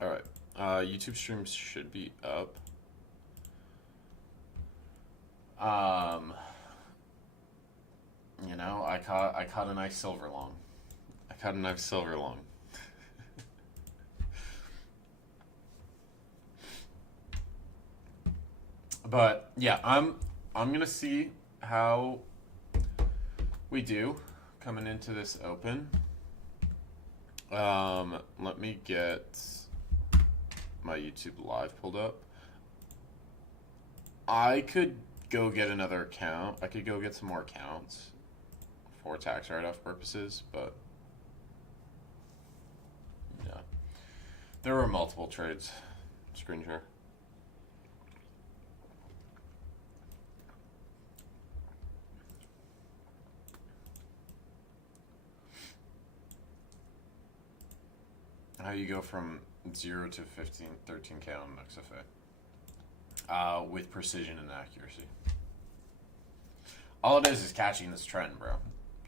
All right. YouTube streams should be up. Um, I caught a nice silver long. I caught a nice silver long. But yeah, I'm gonna see how we do coming into this open. Let me get my YouTube live pulled up. I could go get another account. I could go get some more accounts for tax write-off purposes, but yeah, there were multiple trades. Screen share. How you go from 0 to 15, 13K on XFA with precision and accuracy. All it is catching this trend, bro.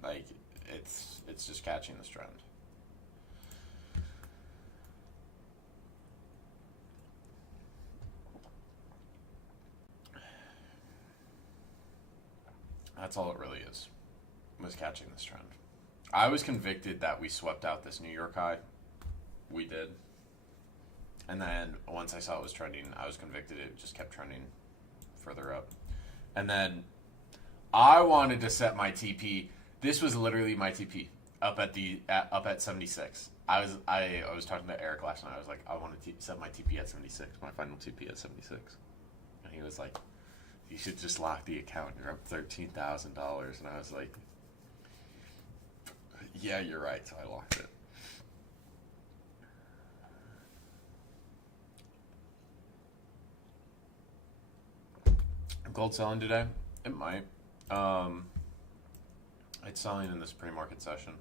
Like it's just catching this trend. That's all it really is. Was catching this trend. I was convicted that we swept out this New York high. We did. And then once I saw it was trending, I was convicted it just kept trending further up. And then I wanted to set my TP. This was literally my TP up at 76. I was talking to Eric last night. I was like, I want to set my TP at 76, my final TP at 76. And he was like, you should just lock the account. You're up $13,000. And I was like, yeah, you're right. So I locked it. Gold selling today? It might. It's selling in this pre-market session.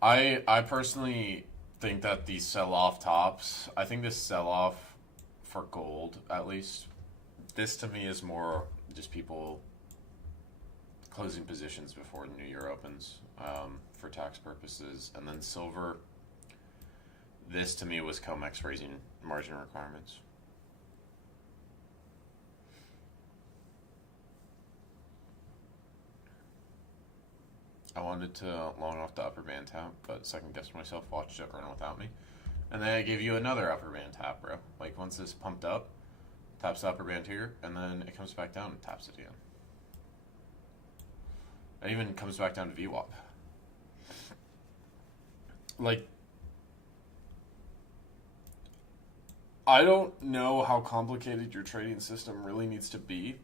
I personally think that these sell-off tops, I think this sell-off for gold, at least, this to me is more just people closing positions before New Year opens for tax purposes. And then silver, this to me was COMEX raising margin requirements. I wanted to long off the upper band tap, but second guessed myself, watched it run without me. And then I gave you another upper band tap, bro. Like once this pumped up, taps the upper band here, and then it comes back down and taps it again. It even comes back down to VWAP. Like, I don't know how complicated your trading system really needs to be.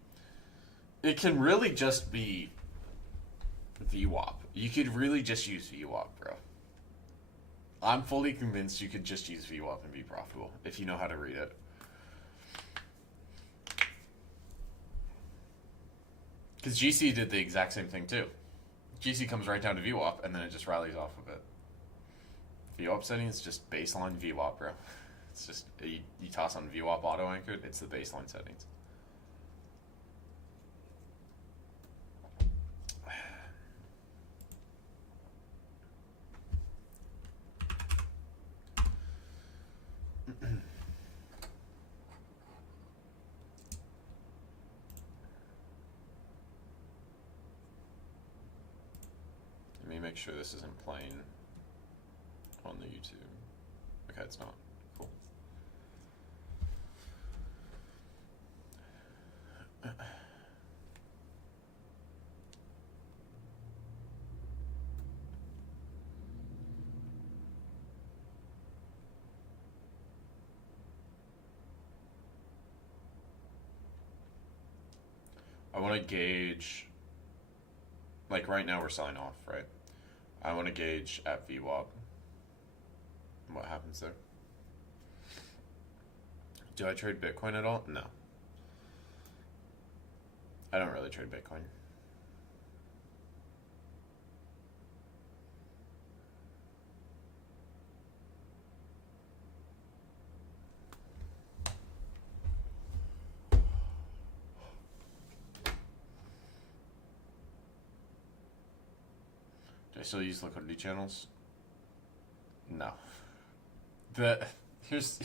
It can really just be VWAP. You could really just use VWAP, bro. I'm fully convinced you could just use VWAP and be profitable if you know how to read it. Because GC did the exact same thing too. GC comes right down to VWAP and then it just rallies off of it. VWAP settings is just baseline VWAP, bro. It's just, you toss on VWAP auto anchored, it's the baseline settings. Let me make sure this isn't playing on the YouTube. Okay, it's not. Cool. I want to gauge, like right now we're selling off, right? I want to gauge at VWAP what happens there. Do I trade Bitcoin at all? No. I don't really trade Bitcoin. I still use liquidity channels? No. The here's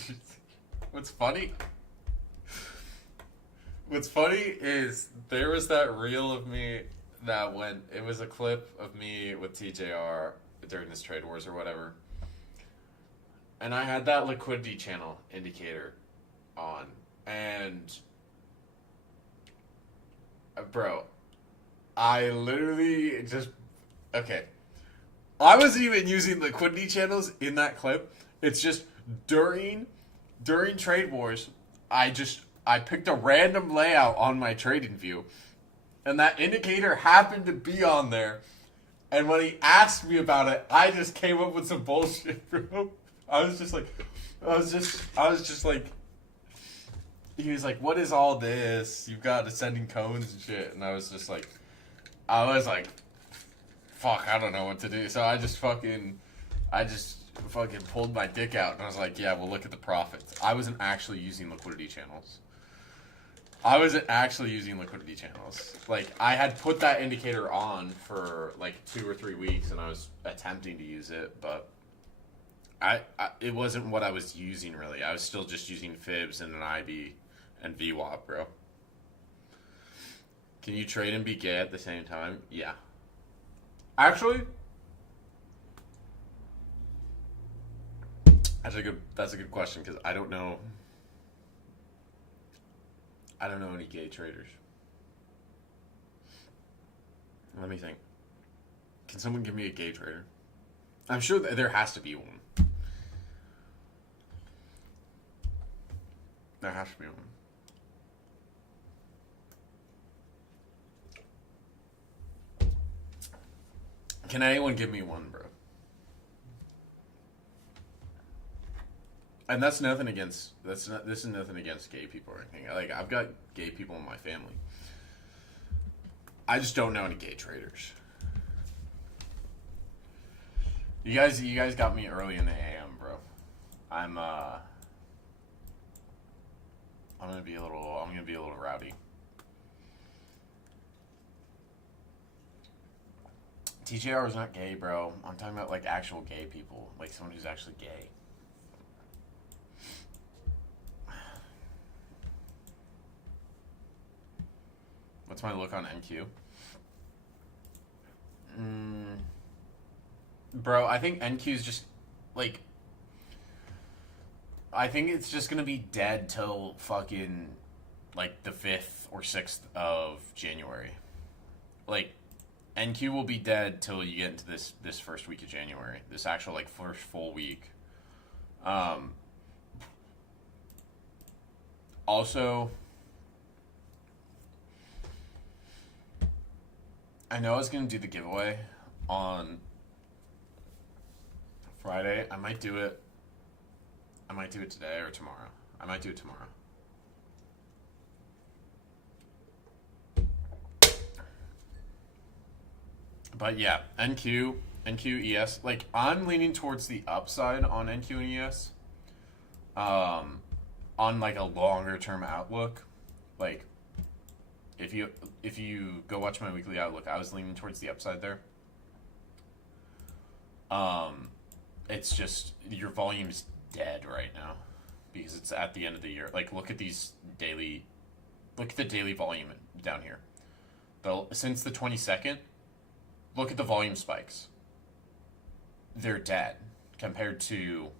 what's funny. What's funny is there was that reel of me that when it was a clip of me with TJR during this trade wars or whatever, and I had that liquidity channel indicator on, and bro, I literally just okay. I wasn't even using liquidity channels in that clip. It's just during trade wars, I picked a random layout on my trading view, and that indicator happened to be on there. And when he asked me about it, I just came up with some bullshit, bro. I was just like, he was like, "What is all this? You've got ascending cones and shit." And I was like, fuck, I don't know what to do. So I just fucking pulled my dick out and I was like, yeah, well, look at the profits. I wasn't actually using liquidity channels. Like, I had put that indicator on for like 2 or 3 weeks and I was attempting to use it, but it wasn't what I was using really. I was still just using fibs and an IB and VWAP, bro. Can you trade and be gay at the same time? Yeah. Actually, that's a good question because I don't know any gay traders. Let me think. Can someone give me a gay trader? I'm sure that there has to be one. There has to be one. Can anyone give me one, bro? And this is nothing against gay people or anything. Like, I've got gay people in my family. I just don't know any gay traders. You guys got me early in the AM, bro. I'm gonna be a little rowdy. TJR is not gay, bro. I'm talking about like actual gay people, like someone who's actually gay. What's my look on NQ? Bro, I think NQ's just like, I think it's just gonna be dead till fucking like the 5th or 6th of January. Like, NQ will be dead till you get into this first week of January. This actual like first full week. Also, I know I was gonna do the giveaway on Friday. I might do it today or tomorrow. I might do it tomorrow. But yeah, NQ, ES. Like, I'm leaning towards the upside on NQ and ES. On like a longer term outlook. Like, if you go watch my weekly outlook, I was leaning towards the upside there. It's just your volume's dead right now because it's at the end of the year. Like, look at the daily volume down here. Since the 22nd, look at the volume spikes. They're dead compared to,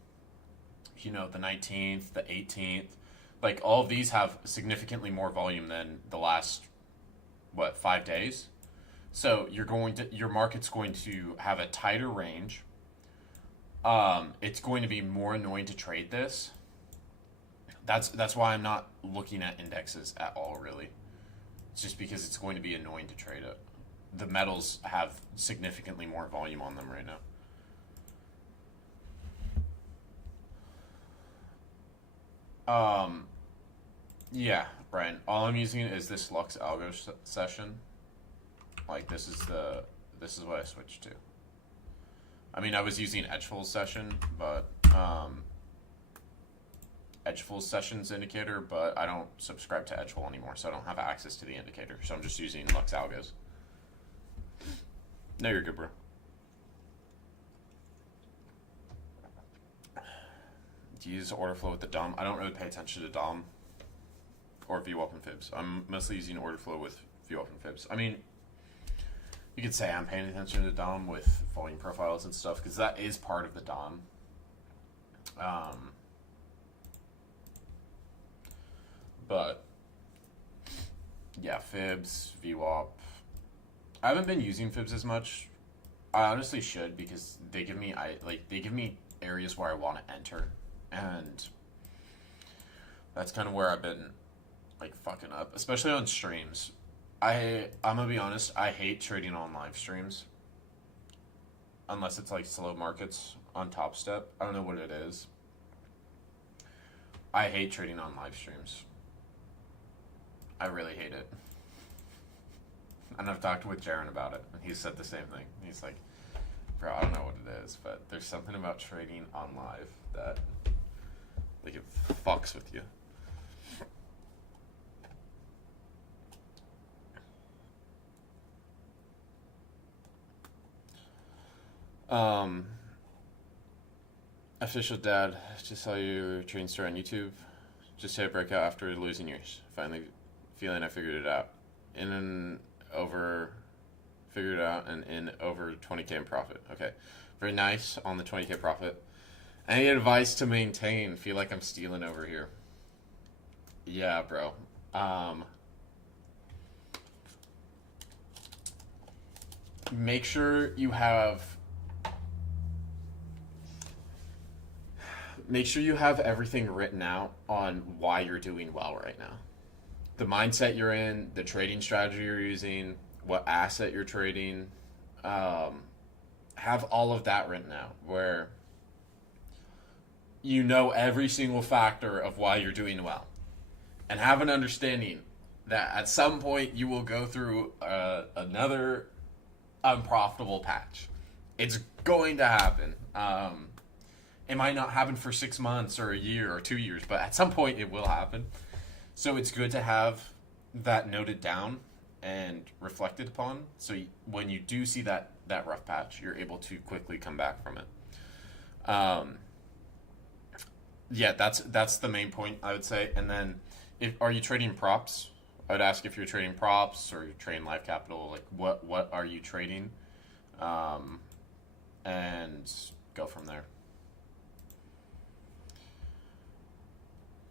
the 19th, the 18th. Like, all of these have significantly more volume than the last, 5 days? So your market's going to have a tighter range. It's going to be more annoying to trade this. That's why I'm not looking at indexes at all, really. It's just because it's going to be annoying to trade it. The metals have significantly more volume on them right now. Yeah, Brian. All I'm using is this Lux Algo session. Like, this is what I switched to. I mean, I was using Edgefull's session, but Edgefull's sessions indicator, but I don't subscribe to Edgefull anymore, so I don't have access to the indicator. So I'm just using Lux Algos. No, you're good, bro. to use order flow with the DOM. I don't really pay attention to DOM or VWAP and fibs. I'm mostly using order flow with VWAP and fibs. I mean, you could say I'm paying attention to DOM with volume profiles and stuff because that is part of the DOM. But yeah, fibs, VWAP. I haven't been using fibs as much. I honestly should because they give me areas where I want to enter, and that's kind of where I've been like fucking up, especially on streams. I'm gonna be honest, I hate trading on live streams unless it's like slow markets on Top Step. I don't know what it is. I hate trading on live streams. I really hate it. And I've talked with Jaron about it, and he said the same thing. He's like, bro, I don't know what it is, but there's something about trading on live that like it fucks with you. Official dad, just saw your trading story on YouTube. Just hit a breakout after losing yours. Finally feeling I figured it out. Figured it out and in over 20K in profit. Okay. Very nice on the 20K profit. Any advice to maintain? Feel like I'm stealing over here. Yeah, bro. Make sure you have everything written out on why you're doing well right now. The mindset you're in, the trading strategy you're using, what asset you're trading, have all of that written out where you know every single factor of why you're doing well. And have an understanding that at some point you will go through another unprofitable patch. It's going to happen. It might not happen for 6 months or a year or 2 years, but at some point it will happen. So it's good to have that noted down and reflected upon. So when you do see that rough patch, you're able to quickly come back from it. Yeah, that's the main point I would say. And then, are you trading props? I would ask if you're trading props or you're trading live capital. Like what are you trading? And go from there.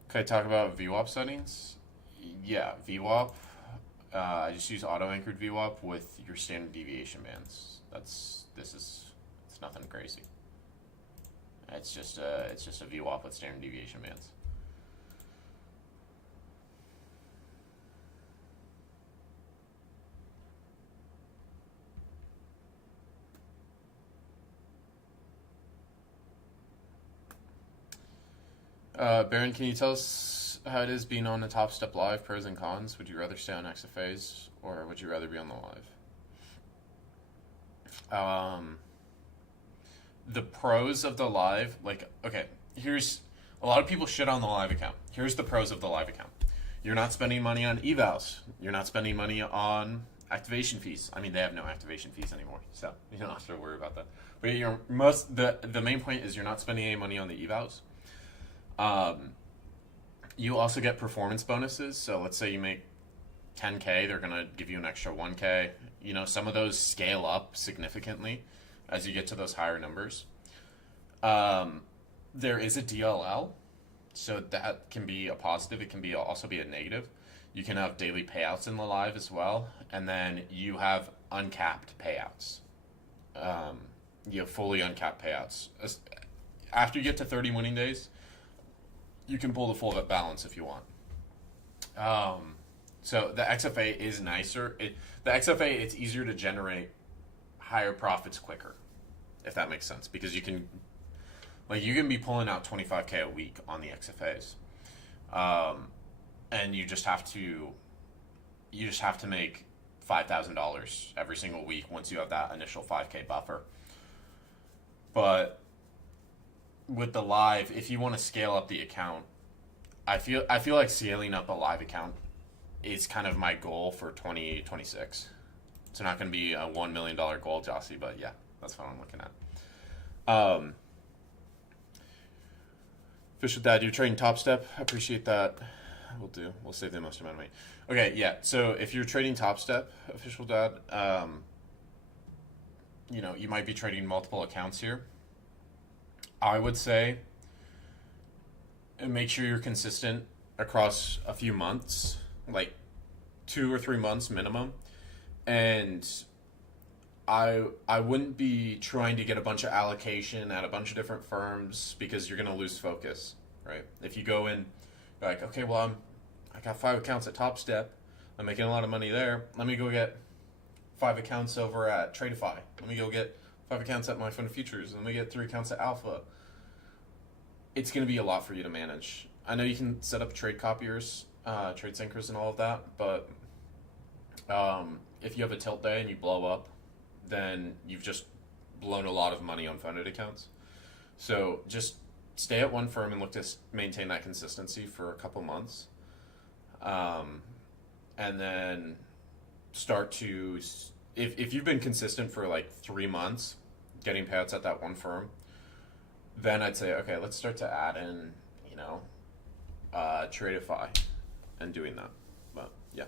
Can I talk about VWAP settings? Yeah, VWAP. I just use auto-anchored VWAP with your standard deviation bands. It's nothing crazy. It's just a VWAP with standard deviation bands. Baron, can you tell us how it is being on the Top Step Live, pros and cons? Would you rather stay on XFAs or would you rather be on the live? The pros of the live, here's a lot of people shit on the live account. Here's the pros of the live account. You're not spending money on evals. You're not spending money on activation fees. I mean, they have no activation fees anymore, so you don't have to worry about that. But the main point is you're not spending any money on the evals. You also get performance bonuses. So let's say you make 10K, they're going to give you an extra 1K. You know, some of those scale up significantly as you get to those higher numbers. There is a DLL, so that can be a positive. It can also be a negative. You can have daily payouts in the live as well. And then you have uncapped payouts. You have fully uncapped payouts. After you get to 30 winning days, you can pull the full balance if you want. So the XFA is nicer. The XFA, it's easier to generate higher profits quicker, if that makes sense, because you can be pulling out 25K a week on the XFAs, and you just have to make $5,000 every single week once you have that initial 5K buffer. But with the live, if you want to scale up the account, I feel like scaling up a live account is kind of my goal for 2026. It's not going to be a $1 million goal, Jossie, but yeah, that's what I'm looking at. Official Dad, you're trading Top Step. I appreciate that. We'll save the most amount of money. Okay, yeah. So if you're trading Top Step, Official Dad, you might be trading multiple accounts here. I would say make sure you're consistent across a few months, like 2 or 3 months minimum. And I wouldn't be trying to get a bunch of allocation at a bunch of different firms because you're gonna lose focus, right? If you go in, you're like, okay, well I got 5 accounts at Top Step, I'm making a lot of money there. Let me go get 5 accounts over at Tradeify. Let me go get 5 accounts at My Fund Futures. Let me get 3 accounts at Alpha. It's gonna be a lot for you to manage. I know you can set up trade copiers, trade syncers, and all of that, but if you have a tilt day and you blow up, then you've just blown a lot of money on funded accounts. So just stay at one firm and look to maintain that consistency for a couple months. And then start to, if you've been consistent for like 3 months, getting payouts at that one firm, then I'd say, okay, let's start to add in, Tradeify and doing that. But yeah.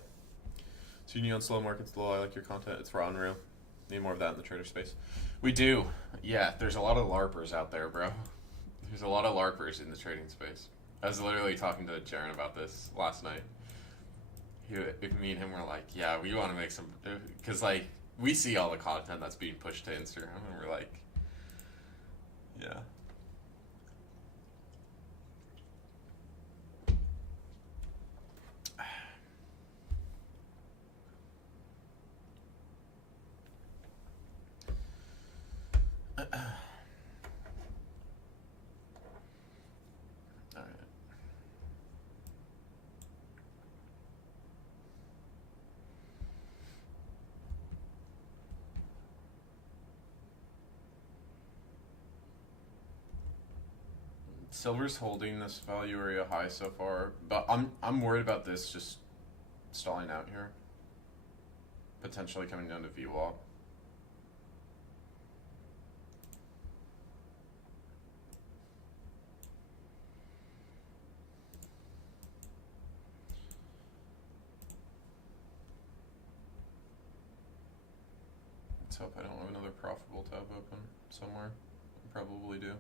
So you need on slow markets, low. I like your content. It's raw and real. Need more of that in the trader space. We do. Yeah, there's a lot of LARPers out there, bro. There's a lot of LARPers in the trading space. I was literally talking to Jaren about this last night. Me and him were like, yeah, we want to make some... Because, like, we see all the content that's being pushed to Instagram, and we're like, yeah. Silver's holding this value area high so far, but I'm worried about this just stalling out here. Potentially coming down to VWAP. Let's hope I don't have another profitable tab open somewhere. I probably do.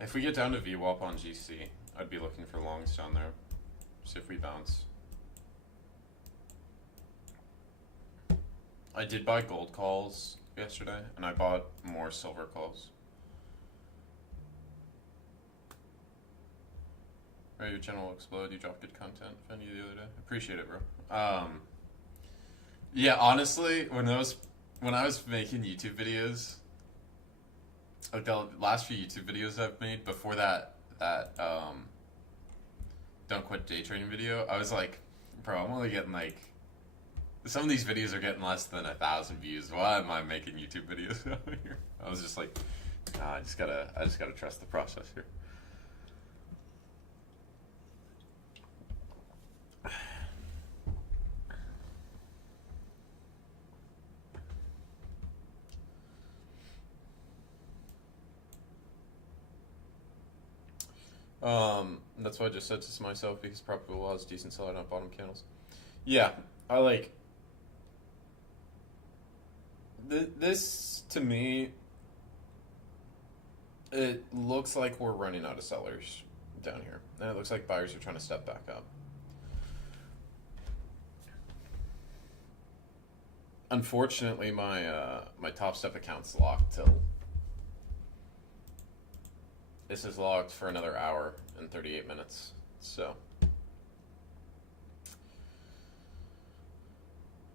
If we get down to VWAP on GC, I'd be looking for longs down there. See if we bounce. I did buy gold calls yesterday, and I bought more silver calls. Right, your channel will explode. You dropped good content. Found you the other day. Appreciate it, bro. Yeah, honestly, when I was making YouTube videos, like the last few YouTube videos I've made before that don't quit day trading video, I was like, bro, I'm only getting like, some of these videos are getting less than 1,000 views. Why am I making YouTube videos out here? I was just like, nah, I just gotta trust the process here. That's what I just said to myself, because probably will has decent selling on bottom candles. Yeah, I like this. To me, it looks like we're running out of sellers down here, and it looks like buyers are trying to step back up. Unfortunately, my my Top Step account's locked till... This is locked for another hour and 38 minutes, so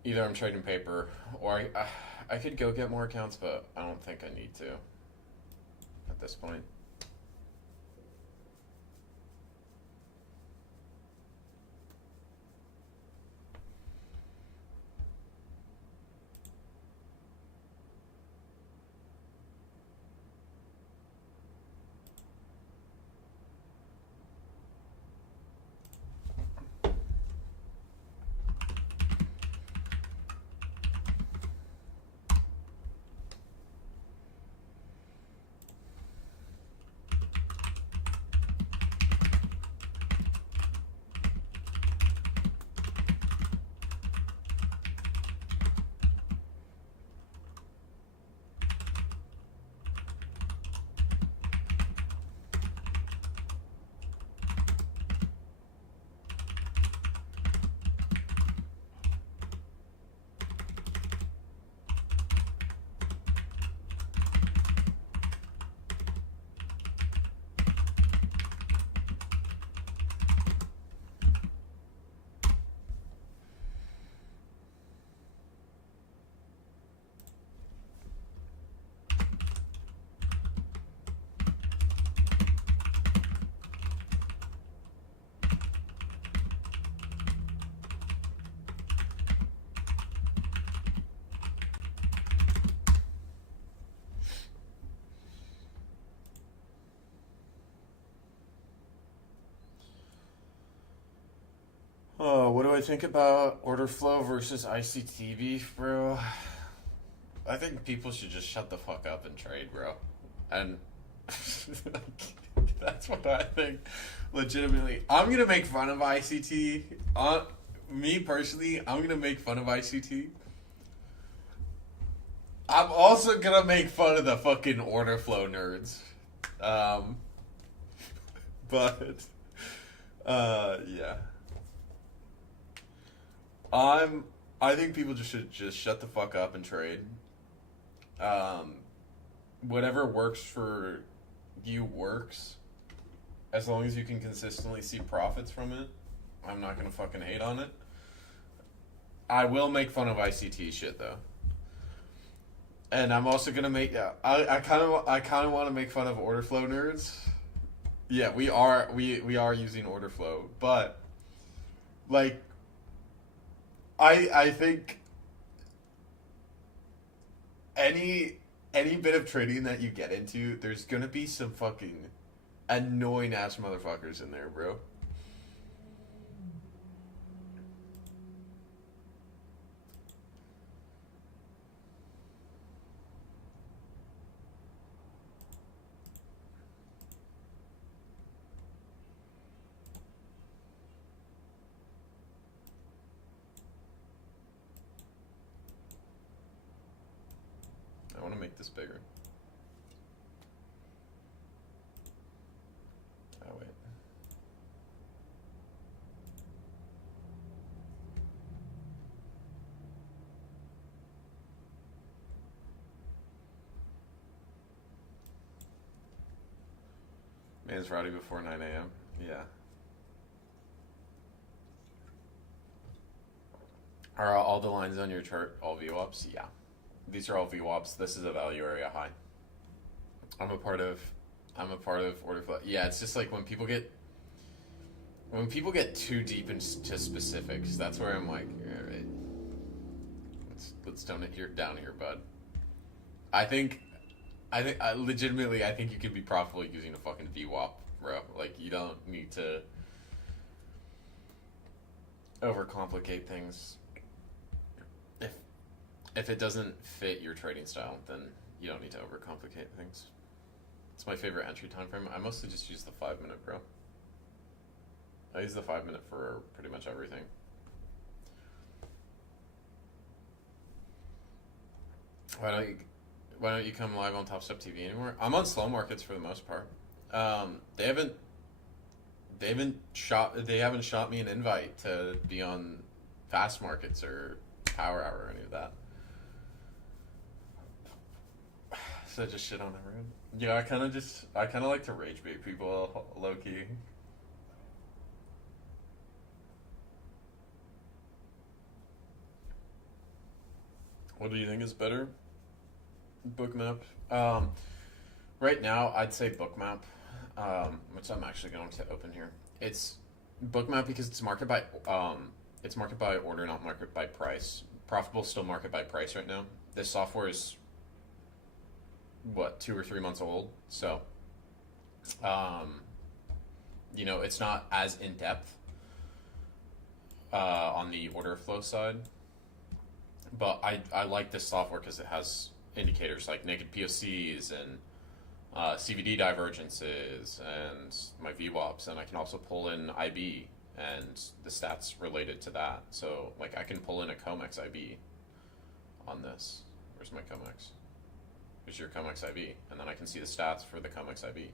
either I'm trading paper, or I could go get more accounts, but I don't think I need to at this point. Oh, what do I think about order flow versus ICT beef, bro? I think people should just shut the fuck up and trade, bro. And that's what I think. Legitimately, I'm gonna make fun of ICT. Me personally, I'm gonna make fun of ICT. I'm also gonna make fun of the fucking order flow nerds. Um, but yeah. I'm. I think people just should just shut the fuck up and trade. Um, Whatever works for you works. As long as you can consistently see profits from it, I'm not gonna fucking hate on it. I will make fun of ICT shit though, and I'm also gonna make. Yeah, I kind of want to make fun of order flow nerds. Yeah, we are using order flow, but like I think any bit of trading that you get into, there's gonna be some fucking annoying ass motherfuckers in there, bro. I want to make this bigger. Oh wait. Man's rowdy before 9 a.m. Yeah. Are all the lines on your chart all VWAPs? Yeah. These are all VWAPs. This is a value area high. I'm a part of I'm a part of order flow. Yeah, it's just like when people get too deep into specifics, that's where I'm like, all right, let's tone it here down here, bud. I think I legitimately I think you can be profitable using a fucking VWAP, bro. Like you don't need to overcomplicate things. If if it doesn't fit your trading style, then you don't need to overcomplicate things. It's my favorite entry time frame. I mostly just use the 5 minute, bro. I use the 5 minute for pretty much everything. Why don't you Why don't you come live on Top Step TV anymore? I'm on slow markets for the most part. They haven't shot me an invite to be on fast markets or power hour or any of that. So just shit on everyone. Yeah, I kind of like to rage bait people low key. What do you think is better? Bookmap. Right now, I'd say Bookmap, which I'm actually going to open here. It's Bookmap because it's market by order, not market by price. Profitable still market by price right now. This software is what 2 or 3 months old, so um, it's not as in depth on the order flow side. But I like this software because it has indicators like naked POCs and CVD divergences and my VWAPs, and I can also pull in IB and the stats related to that. So like I can pull in a COMEX IB on this. Where's my COMEX? Here's your COMEX IB, and then I can see the stats for the COMEX IB.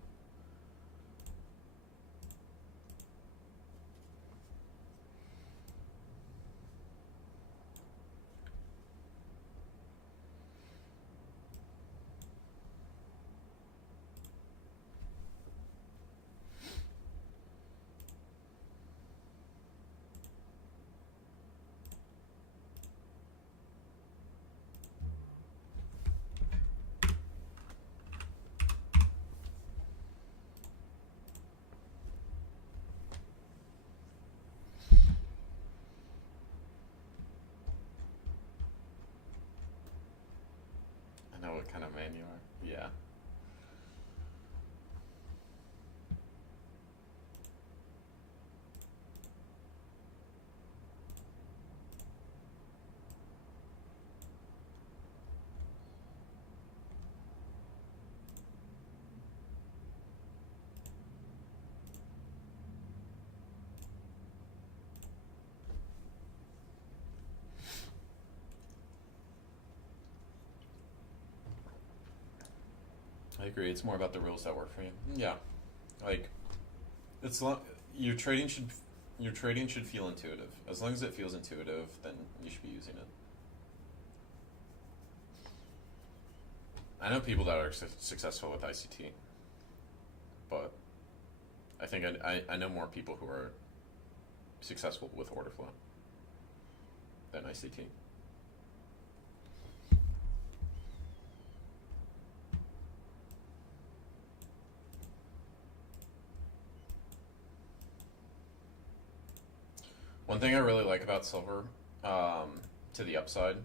I know what kind of man you are. Yeah. I agree. It's more about the rules that work for you. Yeah, like it's lo- your trading should your trading should feel intuitive. As long as it feels intuitive, then you should be using it. I know people that are successful with ICT, but I think I know more people who are successful with order flow than ICT. One thing I really like about silver, to the upside,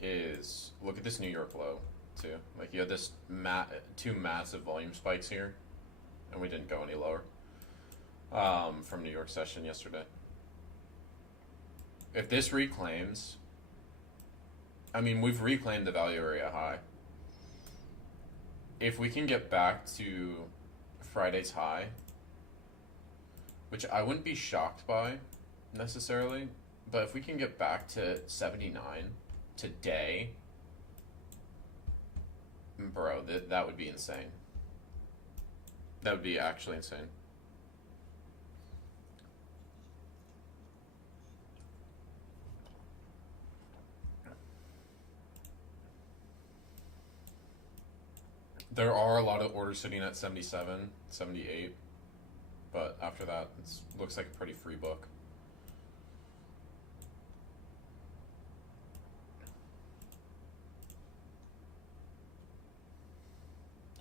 is look at this New York low too. Like you had this two massive volume spikes here, and we didn't go any lower from New York session yesterday. If this reclaims, I mean, we've reclaimed the value area high. If we can get back to Friday's high, which I wouldn't be shocked by necessarily, but if we can get back to 79 today, bro, that would be insane. That would be actually insane. There are a lot of orders sitting at 77, 78, but after that, it looks like a pretty free book.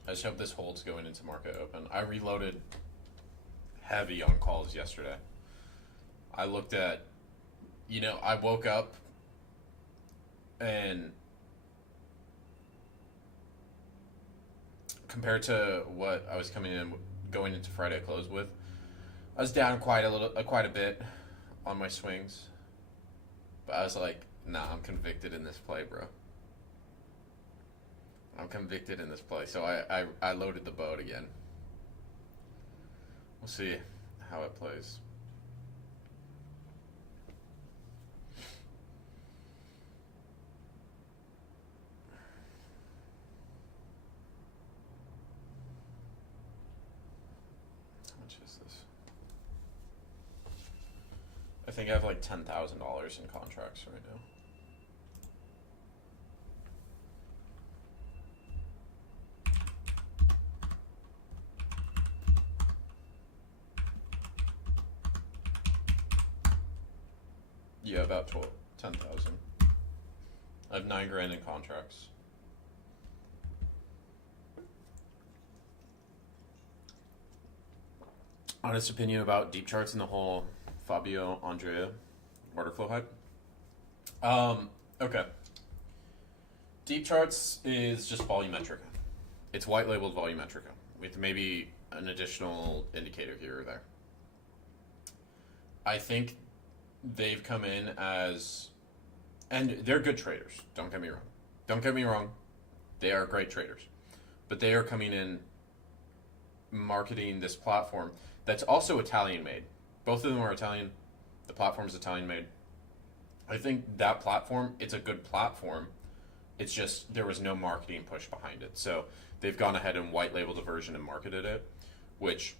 I just hope this holds going into market open. I reloaded heavy on calls yesterday. I looked at, I woke up and compared to what I was going into Friday close with, I was down quite a bit on my swings. But I was like, nah, I'm convicted in this play, bro. I'm convicted in this play. So I loaded the boat again. We'll see how it plays. How much is this? I think I have like $10,000 in contracts right now. Yeah, about 10,000. I have $9,000 in contracts. Honest opinion about deep charts and the whole Fabio Andrea order flow hype. Okay. Deep charts is just volumetrica. It's white labeled volumetrica with maybe an additional indicator here or there. I think they've come in as, and they're good traders. Don't get me wrong. Don't get me wrong. They are great traders, but they are coming in marketing this platform that's also Italian made. Both of them are Italian. The platform is Italian made. I think that platform, it's a good platform. It's just there was no marketing push behind it. So they've gone ahead and white labeled a version and marketed it, which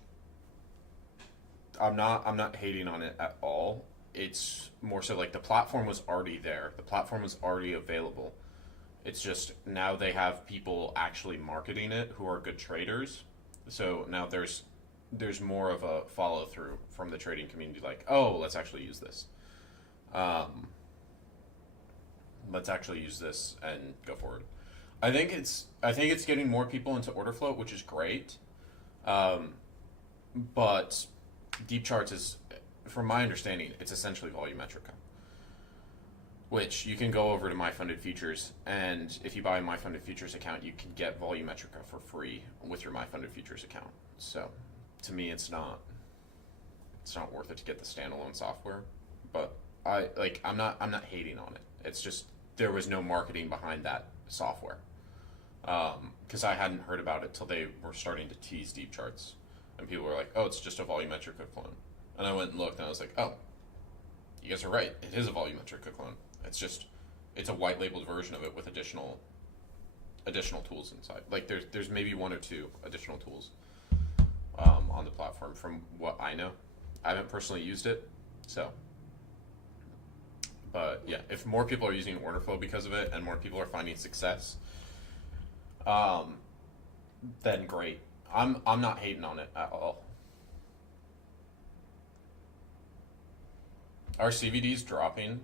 I'm not hating on it at all. It's more so like the platform was already there. The platform was already available. It's just now they have people actually marketing it who are good traders. So now there's more of a follow through from the trading community, like, oh, let's actually use this. Let's actually use this and go forward. I think it's getting more people into order flow, which is great. But deep charts is, from my understanding, it's essentially volumetrica, which you can go over to My Funded Futures, and if you buy a My Funded Futures account, you can get volumetrica for free with your My Funded Futures account. So, to me, it's not worth it to get the standalone software. But I'm not hating on it. It's just there was no marketing behind that software, because I hadn't heard about it till they were starting to tease deep charts, and people were like, "Oh, it's just a volumetrica clone," and I went and looked, and I was like, "Oh, you guys are right. It is a volumetrica clone. It's a white labeled version of it with additional additional tools inside. Like there's maybe one or two additional tools on the platform from what I know. I haven't personally used it, so. But yeah, if more people are using order flow because of it and more people are finding success, then great. I'm not hating on it at all. Our CVD's dropping.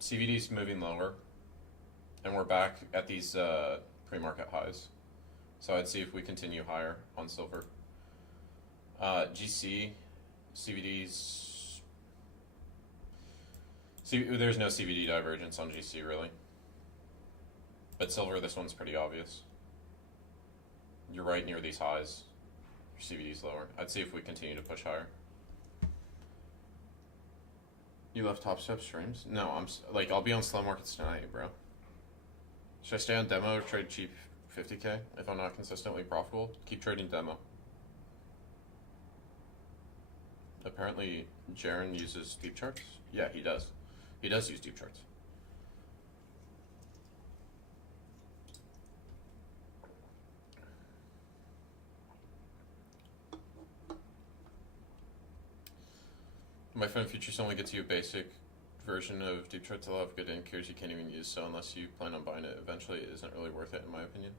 CVD's moving lower, and we're back at these pre-market highs. So I'd see if we continue higher on silver. GC, CVD's. There's no CVD divergence on GC really. But silver, this one's pretty obvious. You're right near these highs. Your CVD's lower. I'd see if we continue to push higher. You left Top Step streams? No, I'll be on slow markets tonight, bro. Should I stay on demo or trade cheap 50k if I'm not consistently profitable? Keep trading demo. Apparently, Jaren uses deep charts. Yeah, he does. He does use deep charts. My phone features only gets you a basic version of deep charts. They'll have good indicators you can't even use, so unless you plan on buying it eventually, it isn't really worth it in my opinion.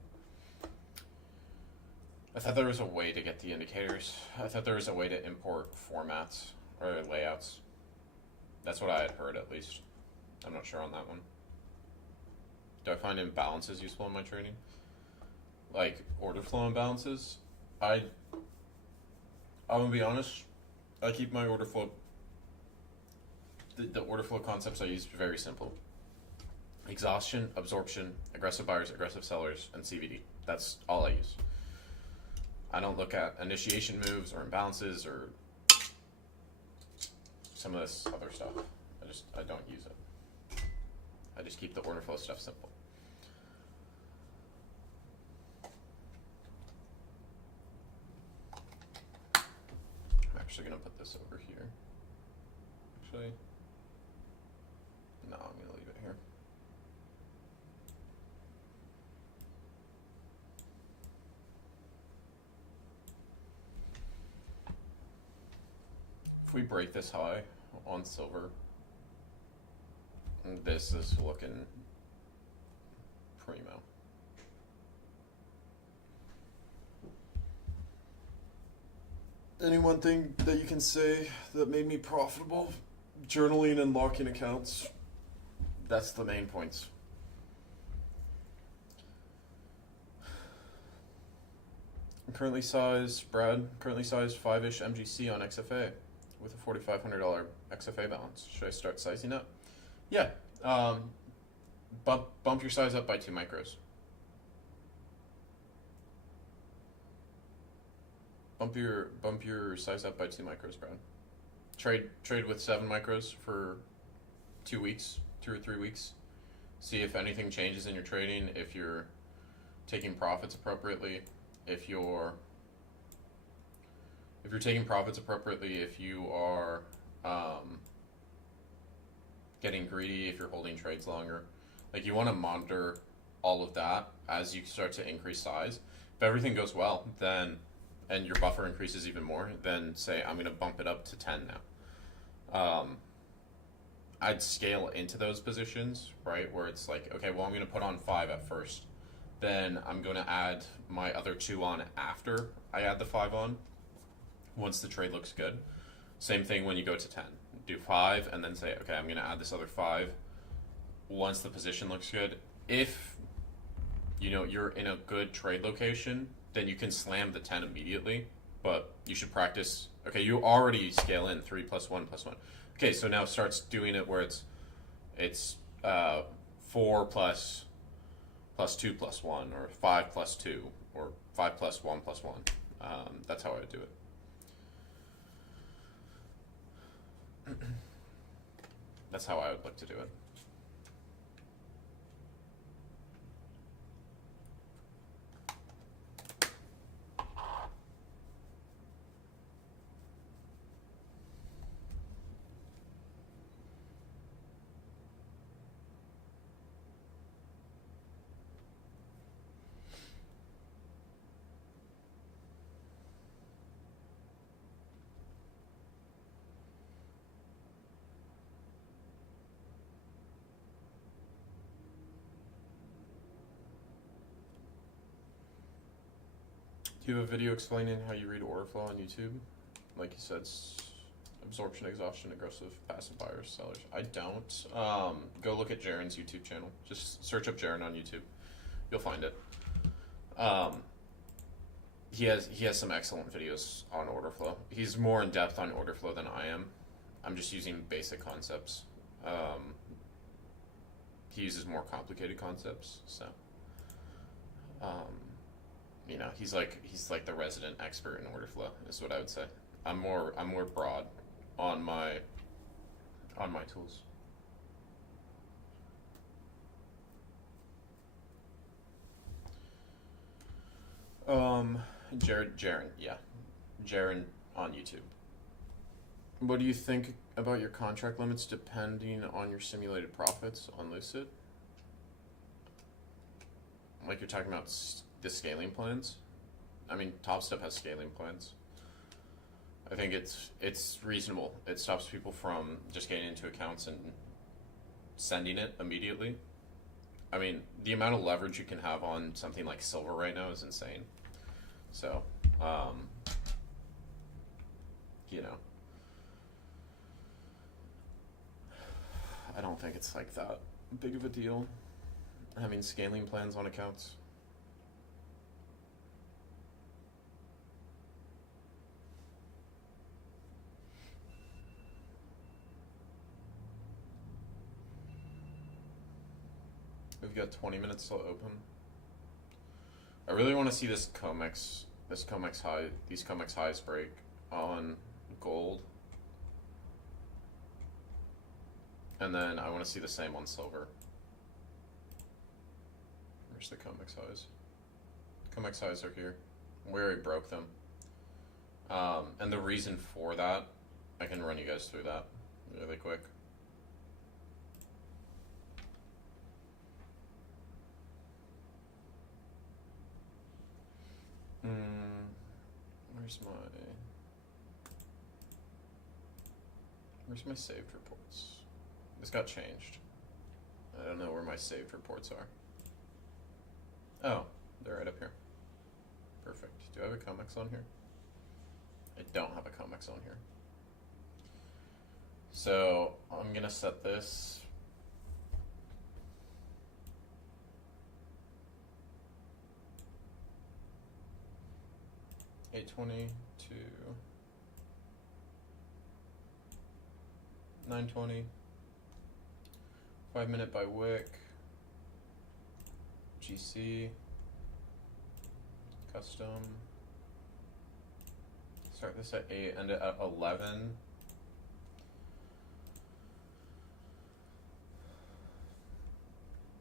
I thought there was a way to get the indicators. I thought there was a way to import formats or layouts. That's what I had heard at least. I'm not sure on that one. Do I find imbalances useful in my trading? Like order flow imbalances? I'm gonna be honest, I keep my order flow the order flow concepts I use are very simple. Exhaustion, absorption, aggressive buyers, aggressive sellers, and CVD. That's all I use. I don't look at initiation moves or imbalances or some of this other stuff. I don't use it. I just keep the order flow stuff simple. I'm actually gonna put this over here. Actually, no, I'm gonna leave it here. If we break this high on silver, this is looking primo. Any one thing that you can say that made me profitable? Journaling and locking accounts. That's the main points. Currently sized 5-ish MGC on XFA with a $4,500 XFA balance. Should I start sizing up? Yeah. Bump your size up by 2 micros. Bump your size up by 2 micros, Brad. Trade with 7 micros for 2 weeks, 2 or 3 weeks. See if anything changes in your trading, if you're taking profits appropriately, if you're taking profits appropriately, if you are getting greedy, if you're holding trades longer. Like, you want to monitor all of that as you start to increase size. If everything goes well, then, and your buffer increases even more, then say, I'm going to bump it up to 10 now. I'd scale into those positions, right, where it's like, okay, well, I'm going to put on 5 at first. Then I'm going to add my other 2 on after I add the 5 on, once the trade looks good. Same thing when you go to 10. Do 5 and then say, okay, I'm going to add this other 5 once the position looks good. If you're in a good trade location, then you can slam the 10 immediately, but you should practice. Okay, you already scale in 3 plus 1 plus 1. Okay, so now starts doing it where it's 4 plus 2 plus 1, or 5 plus 2, or 5 plus 1 plus 1. That's how I would do it. That's how I would look to do it. Do you have a video explaining how you read order flow on YouTube? Like you said, absorption, exhaustion, aggressive, passive buyers, sellers. I don't. Go look at Jaren's YouTube channel. Just search up Jaren on YouTube. You'll find it. He has some excellent videos on order flow. He's more in depth on order flow than I am. I'm just using basic concepts. He uses more complicated concepts, so you know, he's like the resident expert in order flow, is what I would say. I'm more broad on my tools. Jaren, yeah. Jaren on YouTube. What do you think about your contract limits depending on your simulated profits on Lucid? Like you're talking about the scaling plans? I mean, TopStep has scaling plans. I think it's reasonable. It stops people from just getting into accounts and sending it immediately. I mean, the amount of leverage you can have on something like silver right now is insane. So, you know, I don't think it's like that big of a deal having scaling plans on accounts. We've got 20 minutes till open. I really want to see these COMEX highs break on gold. And then I want to see the same on silver. Where's the COMEX highs? COMEX highs are here. We already broke them. And the reason for that, I can run you guys through that really quick. Where's my saved reports? This got changed. I don't know where my saved reports are. Oh, they're right up here. Perfect. Do I have a COMEX on here? I don't have a COMEX on here. So I'm gonna set this. $820 to 920. 5 minute by wick. GC. Custom. Start this at 8, end it at 11.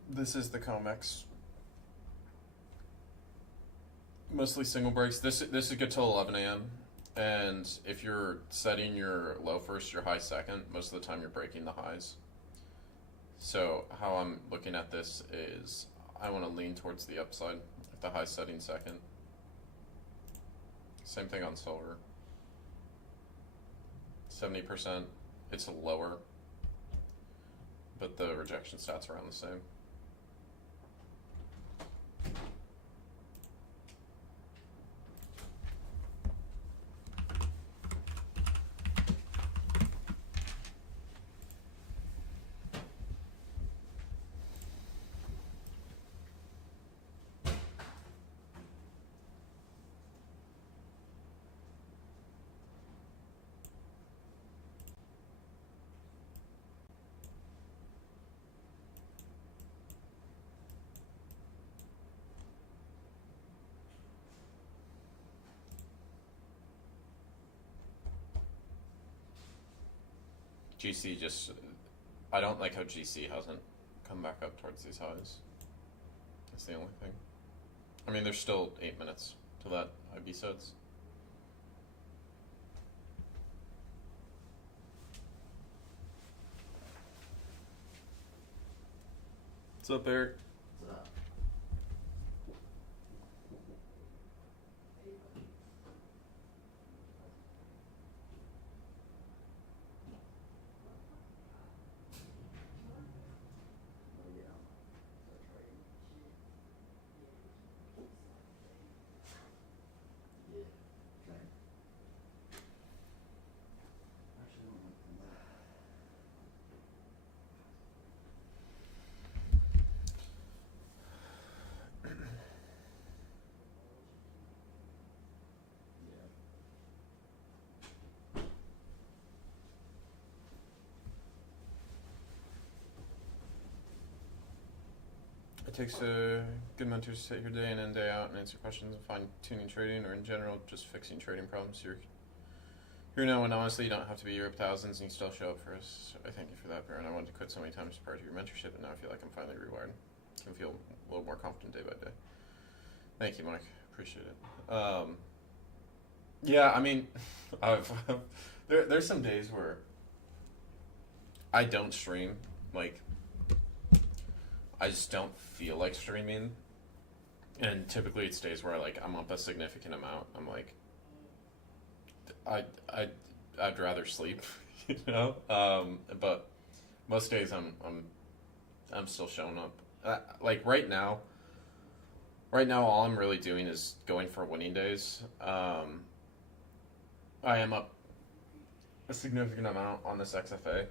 This is the COMEX. Mostly single breaks. This is good till 11 a.m. And if you're setting your low first, your high second, most of the time you're breaking the highs. So how I'm looking at this is I want to lean towards the upside with the high setting second. Same thing on silver. 70%, it's lower, but the rejection stats are around the same. GC just, I don't like how GC hasn't come back up towards these highs. That's the only thing. I mean, there's still 8 minutes to that IB sets. What's up, Eric? What's up? It takes a good mentor to sit here day in and day out and answer questions and fine tuning trading, or in general, just fixing trading problems. You're here now, and honestly, you don't have to be Europe thousands, and you still show up for us. I thank you for that, Baron. I wanted to quit so many times prior to your mentorship, and now I feel like I'm finally rewired. Can feel a little more confident day by day. Thank you, Mike. Appreciate it. Yeah, I mean, there's some days where I don't stream. Like, I just don't feel like streaming, and typically it's days where I'm up a significant amount. I'm like, I'd rather sleep, you know. But most days I'm still showing up. Like right now, all I'm really doing is going for winning days. I am up a significant amount on this XFA,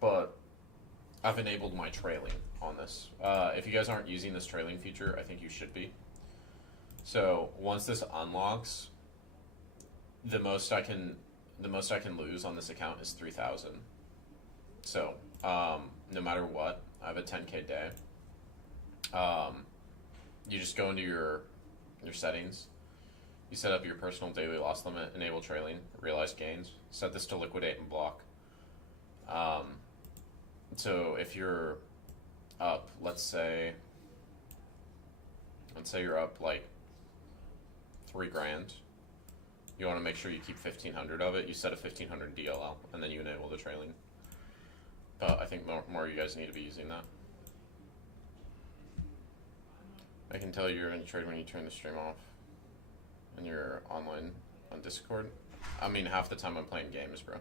but I've enabled my trailing on this. If you guys aren't using this trailing feature, I think you should be. So once this unlocks, the most I can lose on this account is 3,000. So no matter what, I have a 10K day. You just go into your settings. You set up your personal daily loss limit, enable trailing, realized gains. Set this to liquidate and block. So if you're up, let's say you're up like $3,000. You want to make sure you keep 1,500 of it. You set a 1,500 DLL, and then you enable the trailing. But I think more of you guys need to be using that. I can tell you're in a trade when you turn the stream off and you're online on Discord. I mean, half the time I'm playing games, bro.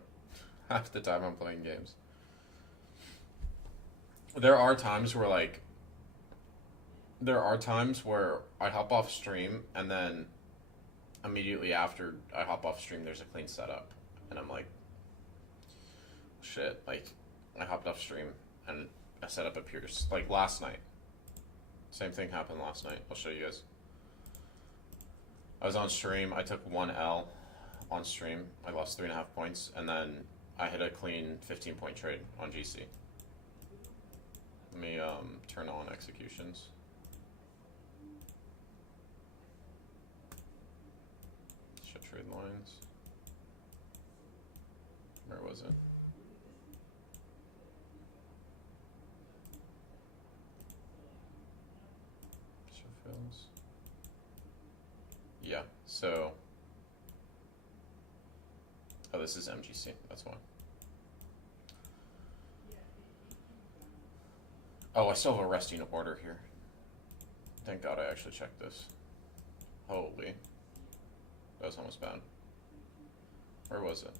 Half the time I'm playing games. There are times where I hop off stream, and then immediately after I hop off stream, there's a clean setup, and I'm like, shit. Like, I hopped off stream and a setup appears. Like last night, same thing happened last night. I'll show you guys. I was on stream. I took 1L on stream. I lost 3.5 points, and then I hit a clean 15-point trade on GC. Let me turn on executions. Show trade lines. Where was it? Show fills. Yeah, so. Oh, this is MGC. That's why. Oh, I still have a resting order here. Thank God I actually checked this. Holy. That was almost bad. Where was it?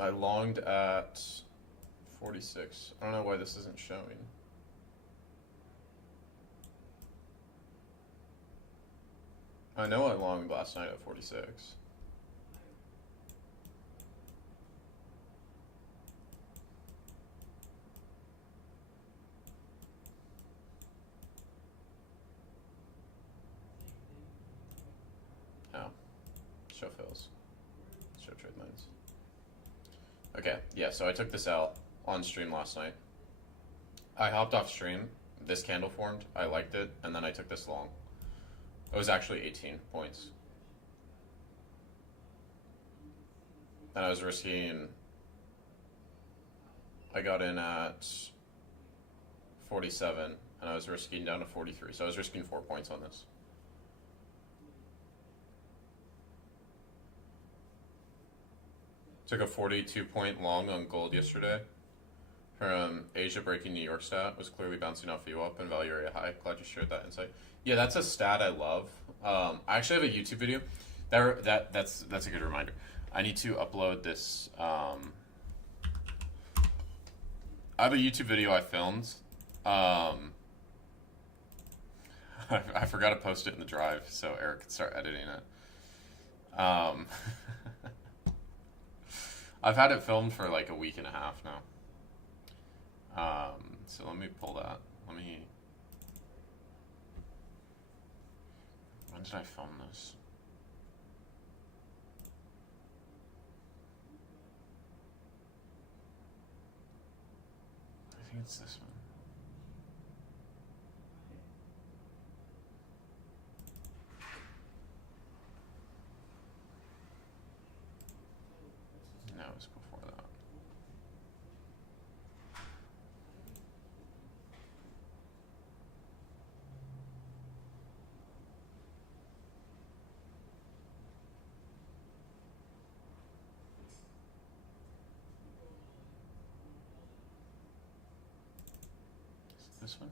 I longed at 46. I don't know why this isn't showing. I know I longed last night at 46. Show fills. Show trade lines. Okay, yeah, so I took this out on stream last night. I hopped off stream. This candle formed. I liked it, and then I took this long. It was actually 18 points. And I was risking. I got in at 47, and I was risking down to 43. So I was risking 4 points on this. Took a 42-point long on gold yesterday. From Asia breaking New York stat, was clearly bouncing off VWAP and value area high. Glad you shared that insight. Yeah, that's a stat I love. I actually have a YouTube video. That's a good reminder. I need to upload this. I have a YouTube video I filmed. I forgot to post it in the drive, so Eric could start editing it. I've had it filmed for like a week and a half now. So let me pull that. When did I film this? think it's this one. No, it was before that. Is it this one?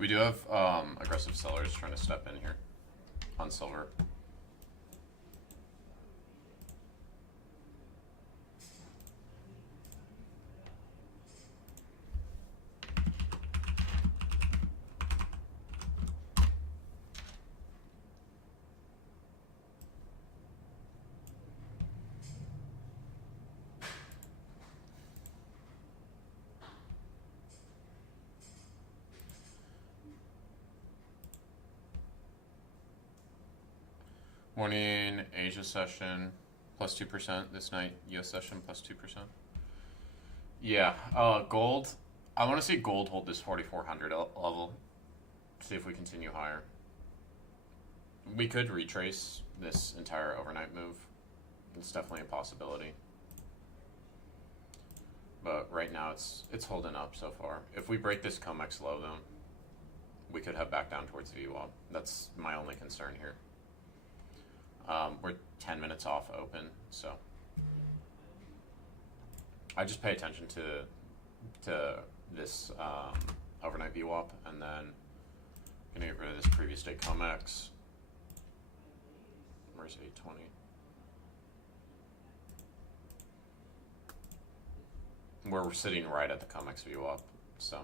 We do have aggressive sellers trying to step in here on silver. Morning Asia session plus 2% this night. US session plus 2%. Yeah, gold. I want to see gold hold this 4,400 level. See if we continue higher. We could retrace this entire overnight move. It's definitely a possibility. But right now it's holding up so far. If we break this COMEX low though, we could head back down towards VWAP. That's my only concern here. We're 10 minutes off open, so I just pay attention to this overnight VWAP, and then gonna get rid of this previous day COMEX. Where's 820? Where we're sitting right at the COMEX VWAP, so.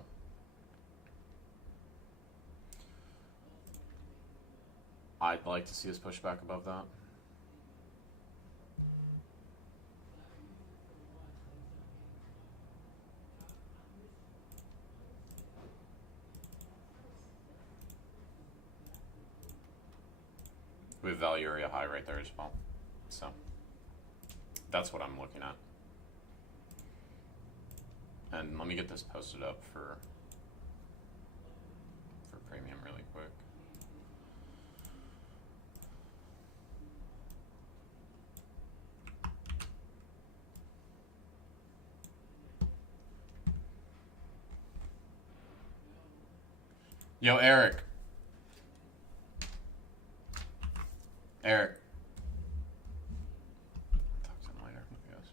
I'd like to see us push back above that. We have value area high right there as well. So that's what I'm looking at. And let me get this posted up for premium really quick. Yo, Eric. Eric. Talk to him later, I guess.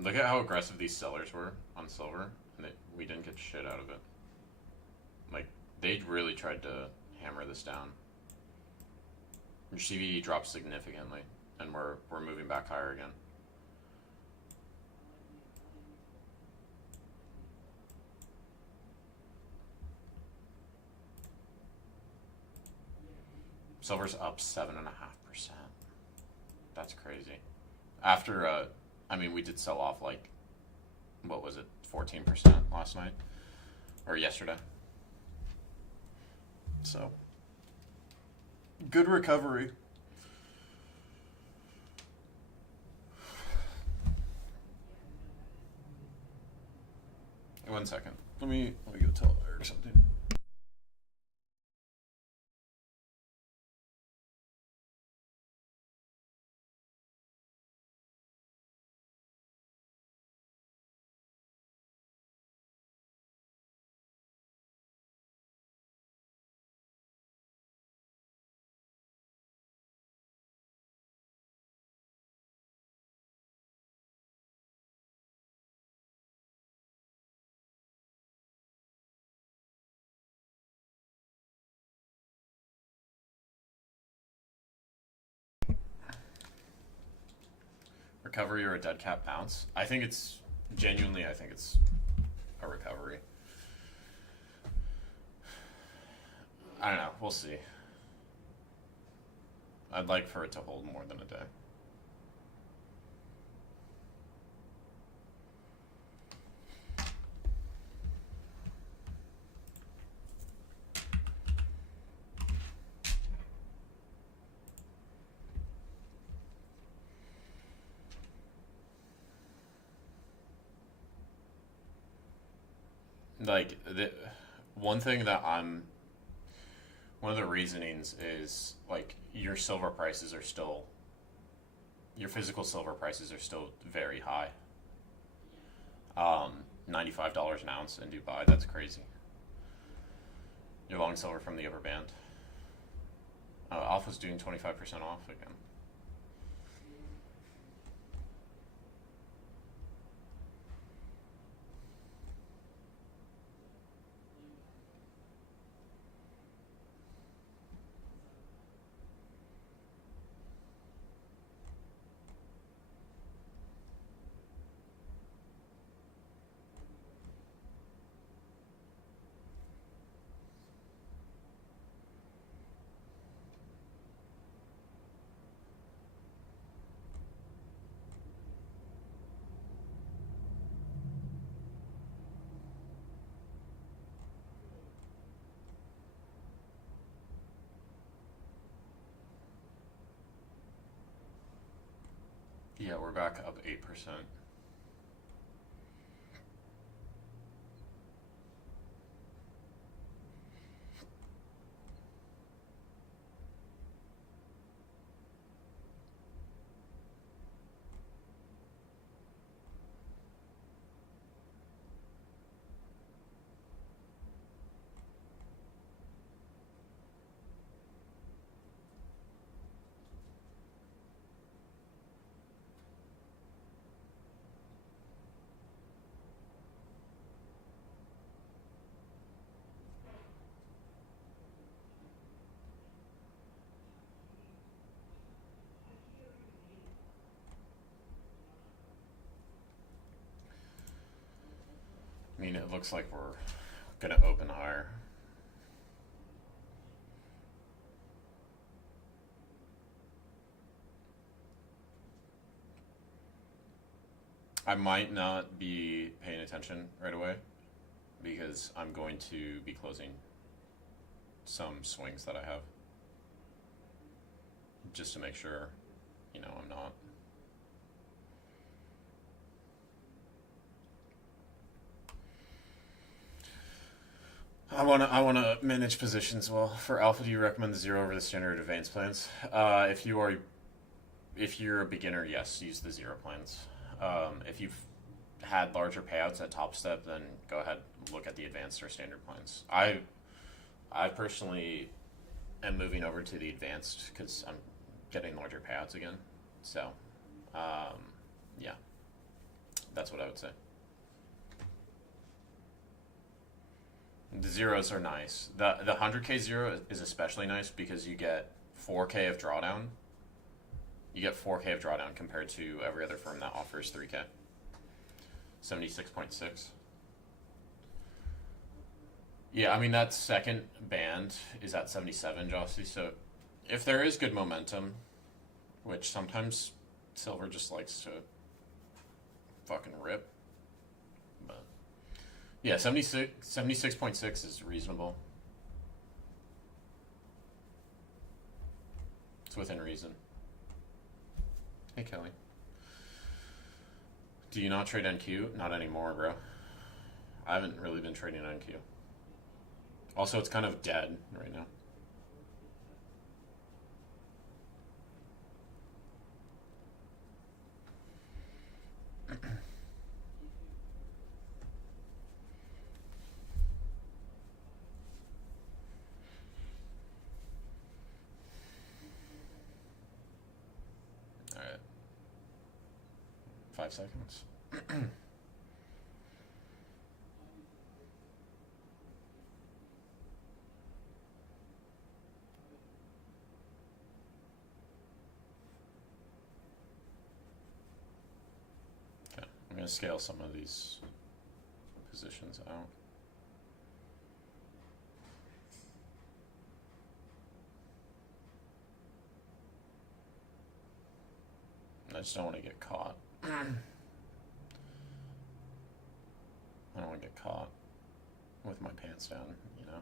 Look at how aggressive these sellers were on silver, and we didn't get shit out of it. Like, they really tried to hammer this down. Your CVE dropped significantly, and we're moving back higher again. Silver's up 7.5%. That's crazy. After, we did sell off like, what was it, 14% last night or yesterday. So, good recovery. One second. Let me go tell Eric something. Recovery or a dead cat bounce? I think it's a recovery. I don't know. We'll see. I'd like for it to hold more than a day. Like the one thing that I'm one of the reasonings is like your physical silver prices are still very high. $95 an ounce in Dubai. That's crazy. Your long silver from the upper band. Alpha's doing 25% off again. Yeah, we're back up 8%. I mean, it looks like we're gonna open higher. I might not be paying attention right away because I'm going to be closing some swings that I have just to make sure, I'm not. I wanna manage positions well. For alpha, do you recommend the zero over the standard advanced plans? If you're a beginner, yes, use the zero plans. If you've had larger payouts at Top Step, then go ahead and look at the advanced or standard plans. I personally am moving over to the advanced because I'm getting larger payouts again. So, yeah, that's what I would say. The zeros are nice. The 100K zero is especially nice because you get 4K of drawdown. You get 4K of drawdown compared to every other firm that offers 3K. 76.6. Yeah, I mean that second band is at 77, Jossie. So if there is good momentum, which sometimes silver just likes to fucking rip, but yeah, 76.6 is reasonable. It's within reason. Hey, Kelly. Do you not trade NQ? Not anymore, bro. I haven't really been trading NQ. Also, it's kind of dead right now. All right. 5 seconds. I'm going to scale some of these positions out. I just don't want to get caught. I don't want to get caught with my pants down, you know?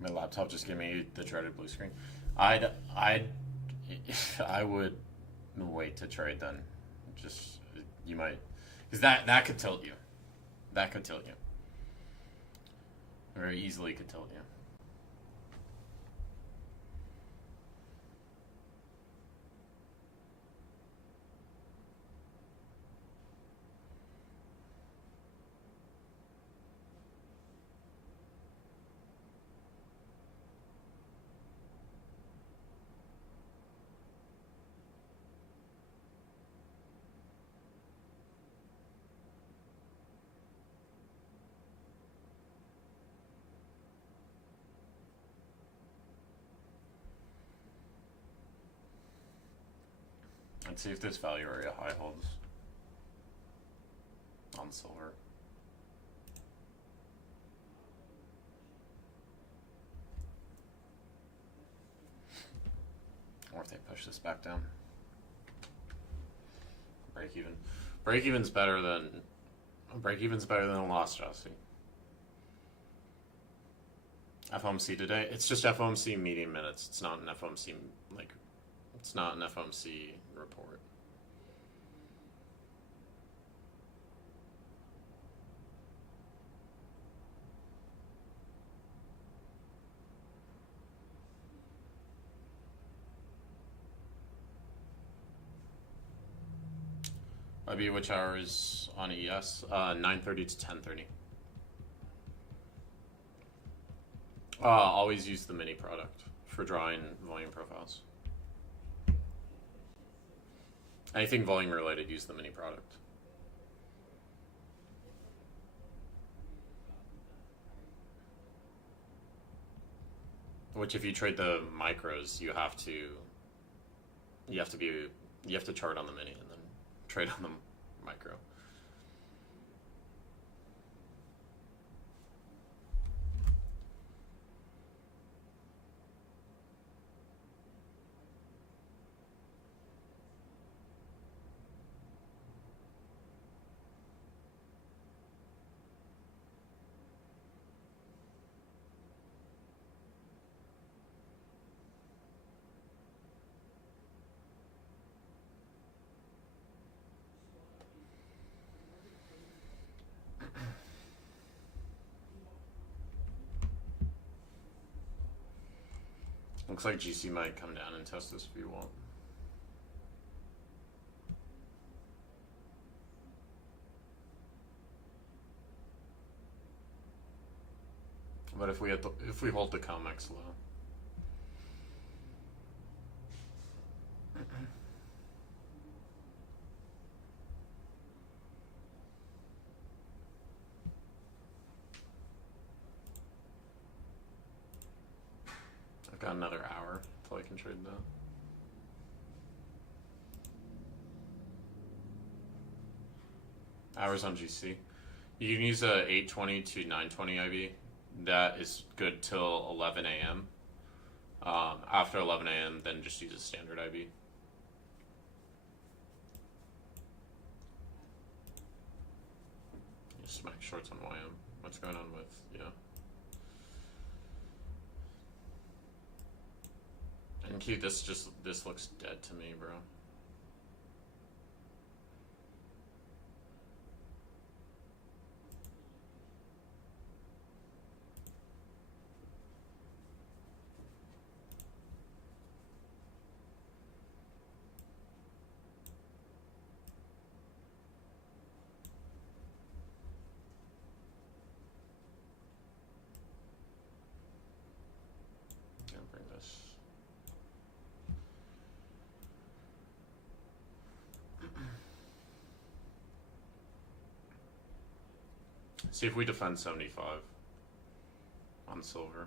My laptop just gave me the dreaded blue screen. I would wait to trade then. Just you might, because that could tilt you. That could tilt you. Very easily could tilt you. Let's see if this value area high holds on silver. Or if they push this back down. Break even. Break even's better than a loss, Jesse. FOMC today. It's just FOMC median minutes. It's not an FOMC it's not an FOMC report. IB, which hour is on ES? 9:30 to 10:30. Always use the mini product for drawing volume profiles. Anything volume related, use the mini product. Which, if you trade the micros, you have to chart on the mini and then trade on the micro. Looks like GC might come down and test this if you want. But if we hold the COMEX low. I've got another hour till I can trade that. Hours on GC. You can use a 820 to 920 IB. That is good till 11 a.m. After 11 a.m., then just use a standard IB. Just smack shorts on YM. What's going on with, And Q, this looks dead to me, bro. Gonna bring this. See if we defend 75 on silver.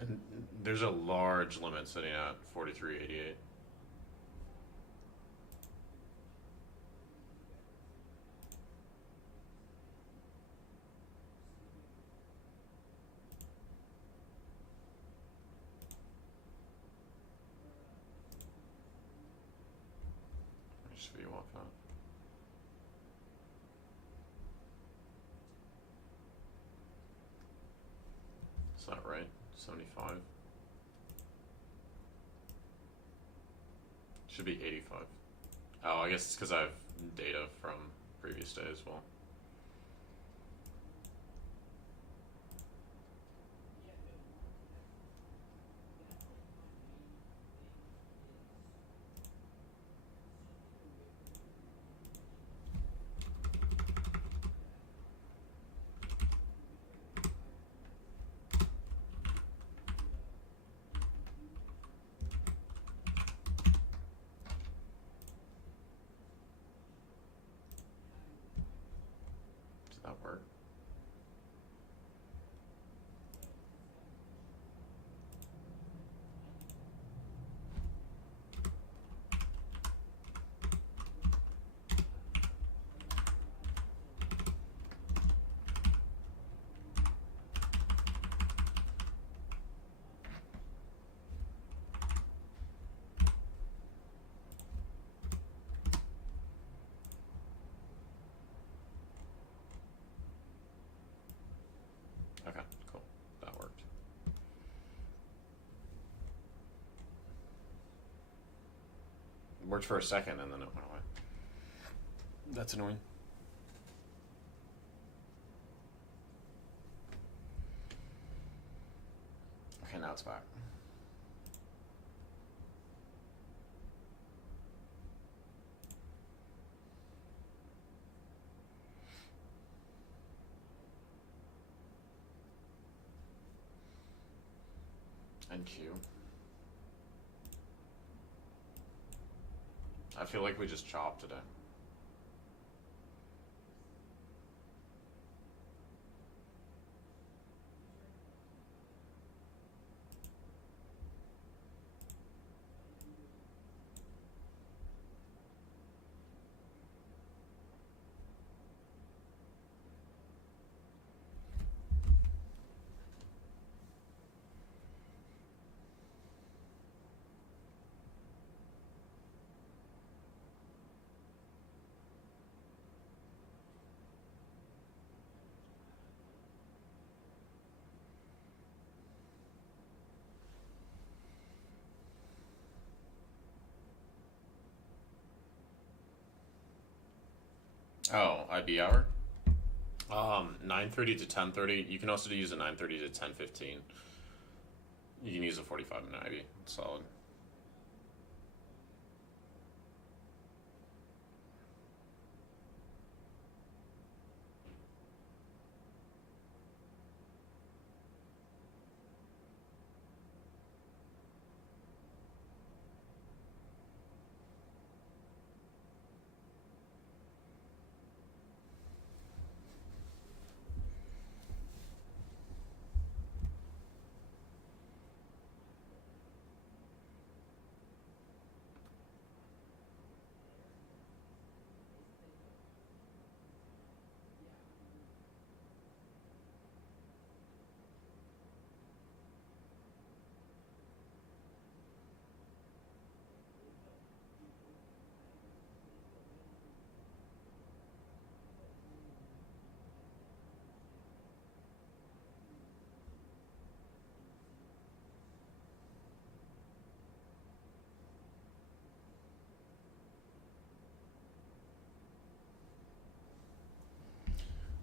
And there's a large limit sitting at 43.88. Just VWAP that. Is that right? 75. Should be 85. Oh, I guess it's because I have data from previous day as well. Did that work? Okay, cool. That worked. It worked for a second and then it went away. That's annoying. Okay, now it's back. And Q. I feel like we just chopped today. Oh, IB hour? 9:30 to 10:30. You can also use a 9:30 to 10:15. You can use a 45-minute IB. It's solid.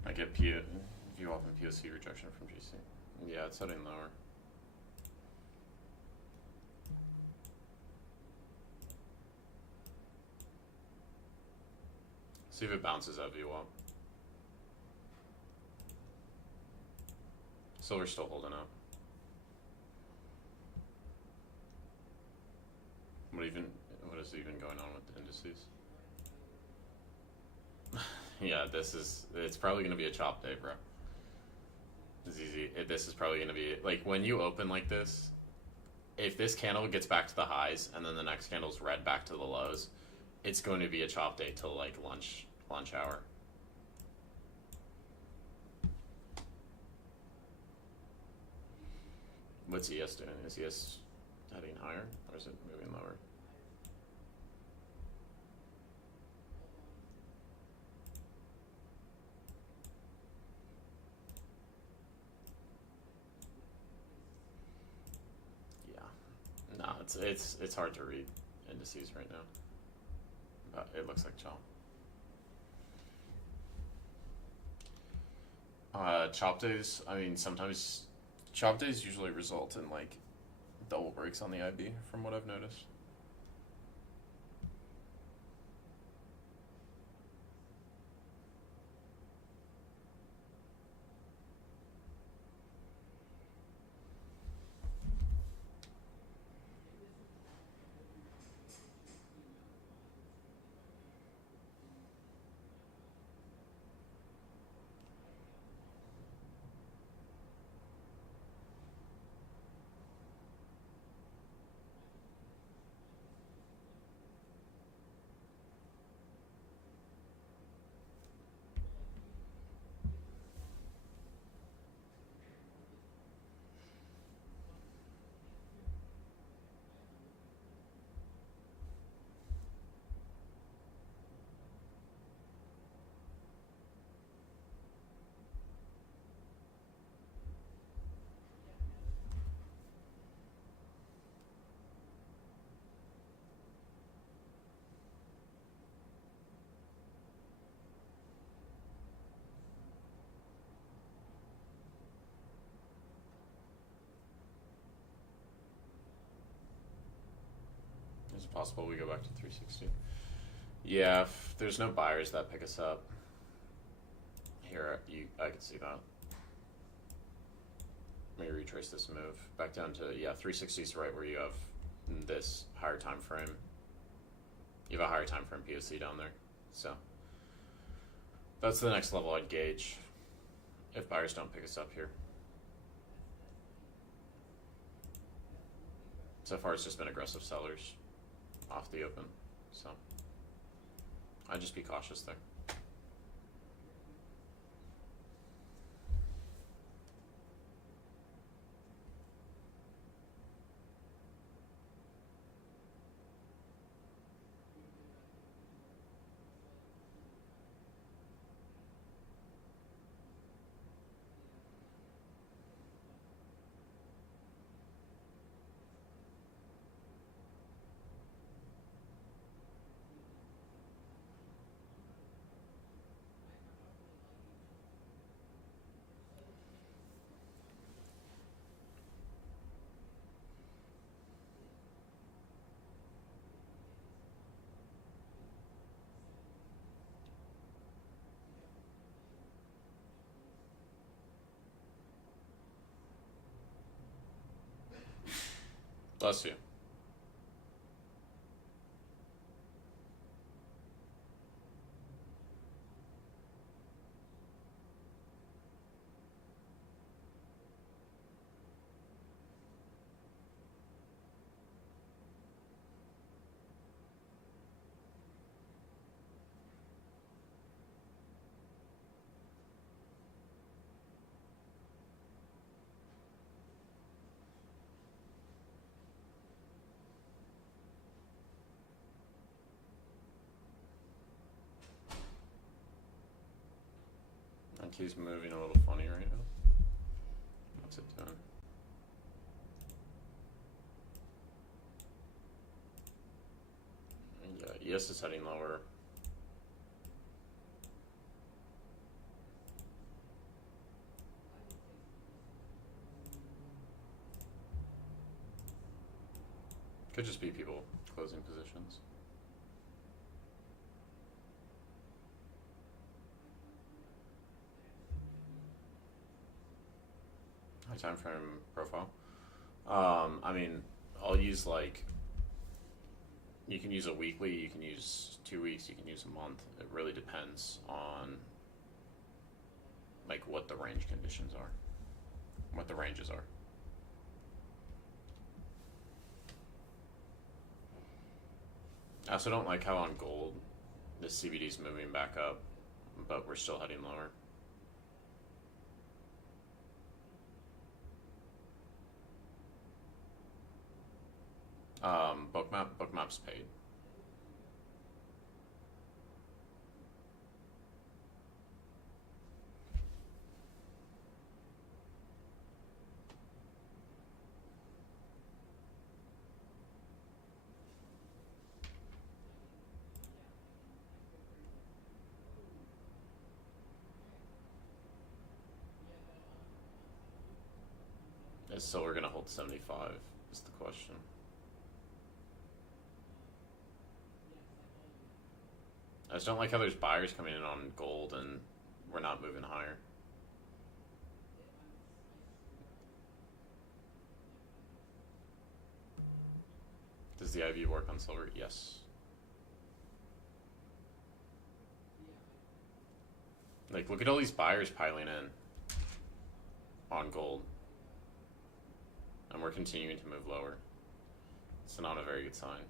I get view off and POC rejection from GC. Yeah, it's heading lower. See if it bounces at view up. Silver's still holding up. What is even going on with the indices? Yeah, it's probably gonna be a chop day, bro. It's easy. This is probably gonna be like when you open like this. If this candle gets back to the highs and then the next candle's red back to the lows, it's going to be a chop day till like lunch hour. What's ES doing? Is ES heading higher or is it moving lower? Yeah. No, it's hard to read indices right now. But it looks like chop. Chop days, I mean, sometimes chop days usually result in like double breaks on the IB from what I've noticed. Is it possible we go back to 360? Yeah, if there's no buyers that pick us up. Here, I can see that. Let me retrace this move back down to 360 is right where you have this higher time frame. You have a higher time frame POC down there, so that's the next level I'd gauge if buyers don't pick us up here. So far, it's just been aggressive sellers off the open, so I'd just be cautious there. Bless you. Like he's moving a little funny right now. What's it doing? Yeah, ES is heading lower. Could just be people closing positions. High time frame profile. I mean, I'll use like. You can use a weekly. You can use 2 weeks. You can use a month. It really depends on like what the range conditions are, what the ranges are. I also don't like how on gold the CBD is moving back up, but we're still heading lower. Bookmap's paid. Is silver gonna hold 75 is the question. I just don't like how there's buyers coming in on gold and we're not moving higher. Does the IV work on silver? Yes. Like, look at all these buyers piling in on gold. And we're continuing to move lower. It's not a very good sign.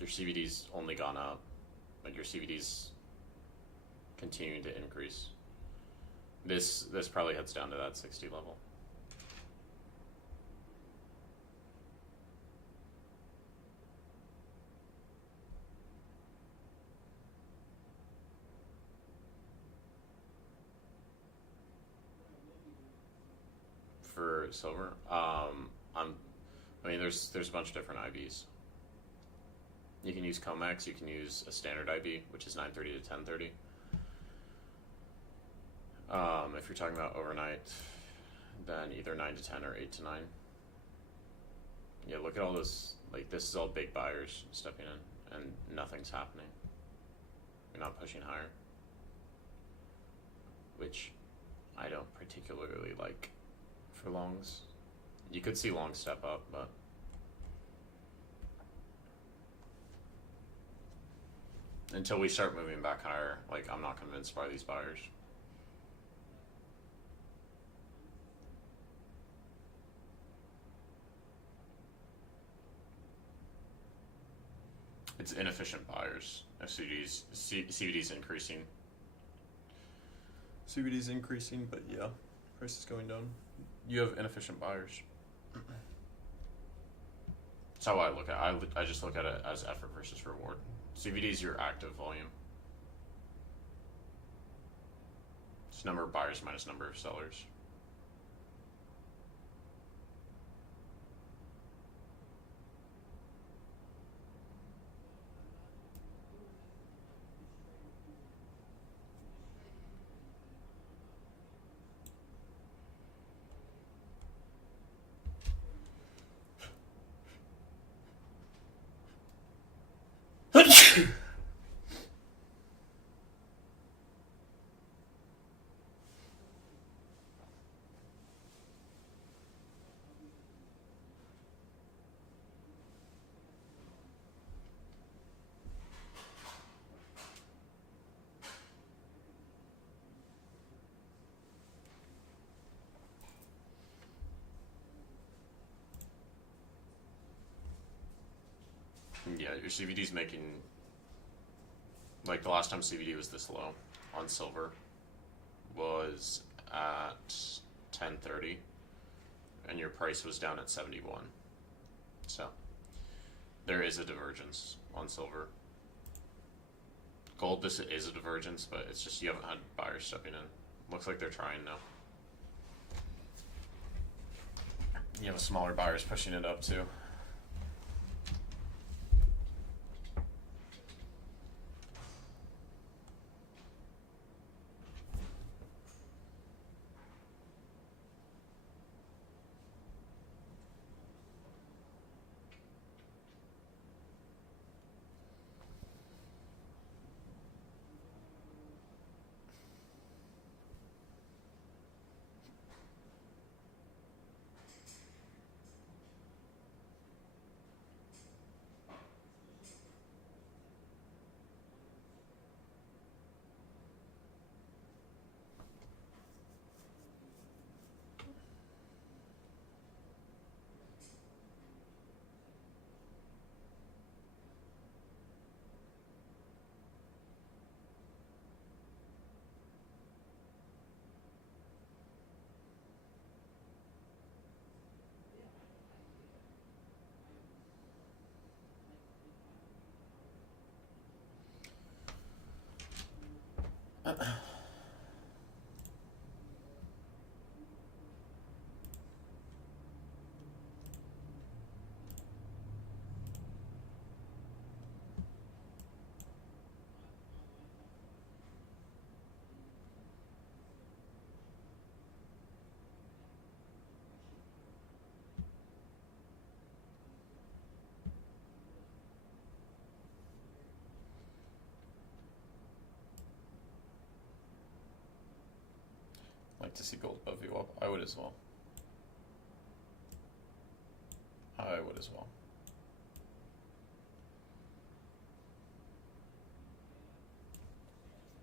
Your CVD's only gone up. Like your CVD's continuing to increase. This probably heads down to that 60 level. For silver, I mean, there's a bunch of different IVs. You can use COMEX, you can use a standard IV, which is 930 to 1030. If you're talking about overnight, then either 9 to 10 or 8 to 9. Yeah, look at all this. Like, this is all big buyers stepping in, and nothing's happening. You're not pushing higher, which I don't particularly like for longs. You could see long step up, but until we start moving back higher, like, I'm not convinced by these buyers. It's inefficient buyers. CBD's increasing. CBD's increasing, but yeah, price is going down. You have inefficient buyers. That's how I look at it. I just look at it as effort versus reward. CBD is your active volume. It's number of buyers minus number of sellers. Yeah, your CVD's making, like the last time CVD was this low on silver was at 1030, and your price was down at 71. So there is a divergence on silver. Gold, this is a divergence, but it's just you haven't had buyers stepping in. Looks like they're trying now. You have smaller buyers pushing it up too. Like to see gold above VWAP. I would as well. I would as well.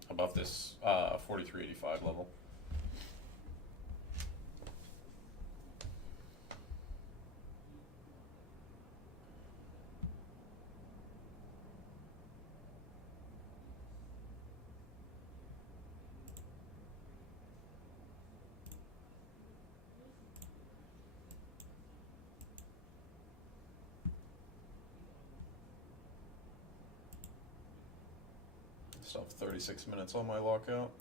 Above this 4385 level. Still have 36 minutes on my lockout.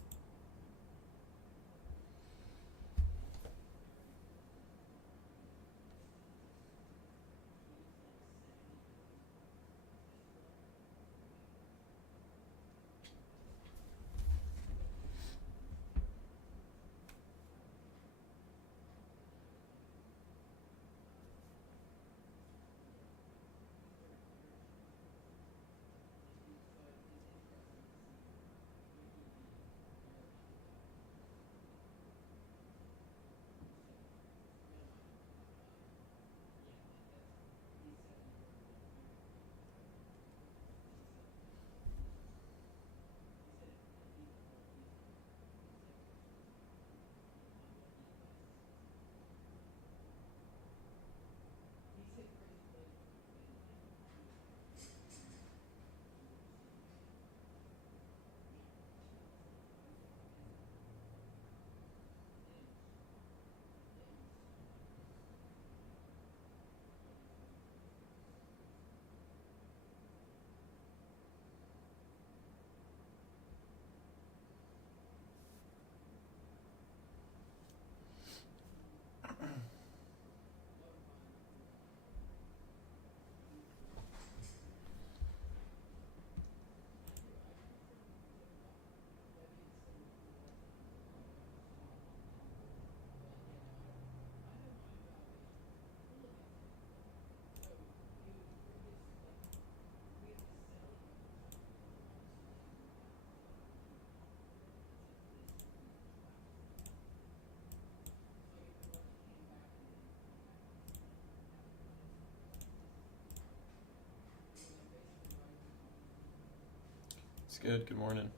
It's good. Good morning.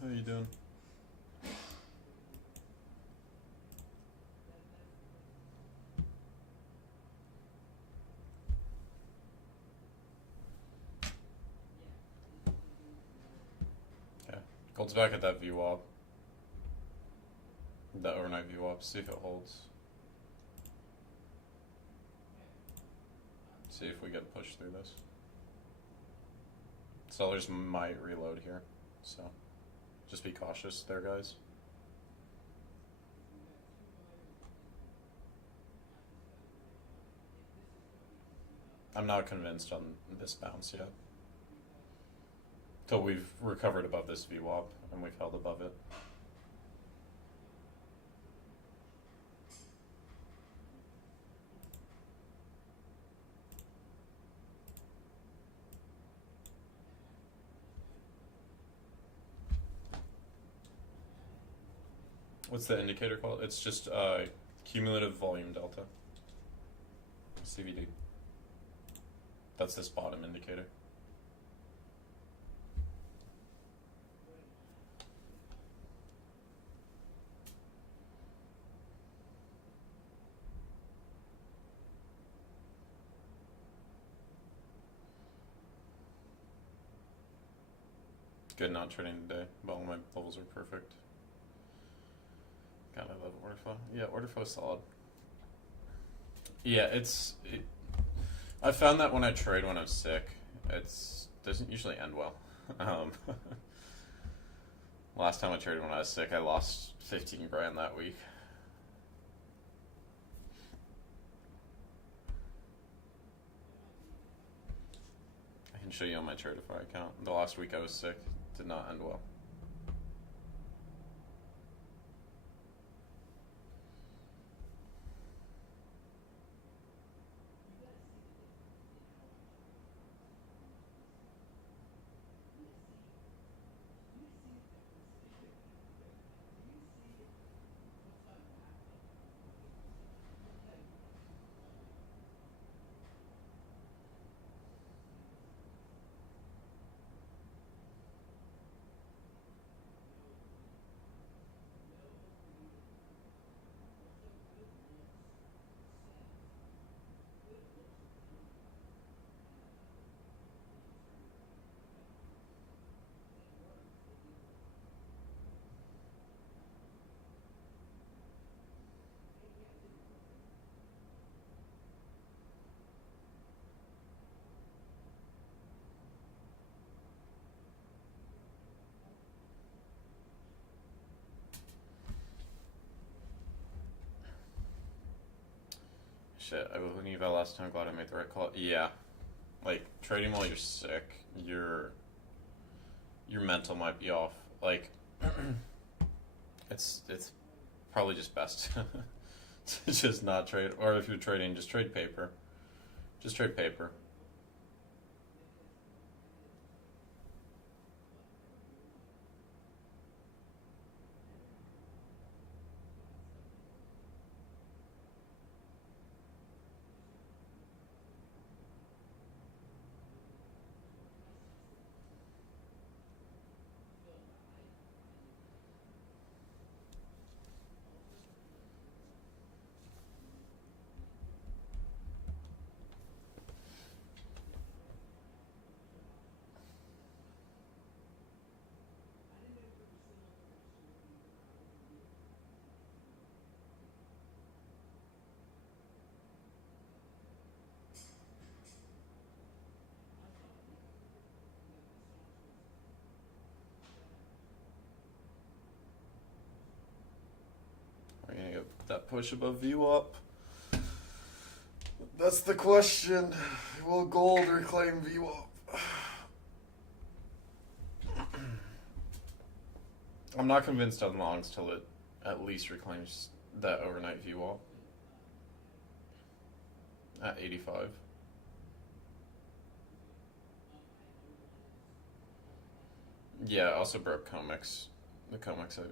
How you doing? Gold's back at that VWAP. That overnight VWAP. See if it holds. See if we get a push through this. Sellers might reload here, so just be cautious there, guys. I'm not convinced on this bounce yet. Till we've recovered above this VWAP and we've held above it. What's the indicator called? It's just cumulative volume delta. CVD. That's this bottom indicator. Good not trading today, but all my levels are perfect. God, I love order flow. Yeah, order flow is solid. Yeah, I found that when I trade when I'm sick, it doesn't usually end well. Last time I traded when I was sick, I lost 15 grand that week. I can show you on my Tradify account. The last week I was sick did not end well. Shit, I believe that last time. Glad I made the right call. Yeah, like trading while you're sick, your mental might be off. Like, it's probably just best to just not trade. Or if you're trading, just trade paper. Just trade paper. We're gonna get that push above VWAP. That's the question. Will gold reclaim VWAP? I'm not convinced on longs till it at least reclaims that overnight VWAP at 85. Yeah, also broke COMEX. The COMEX IV.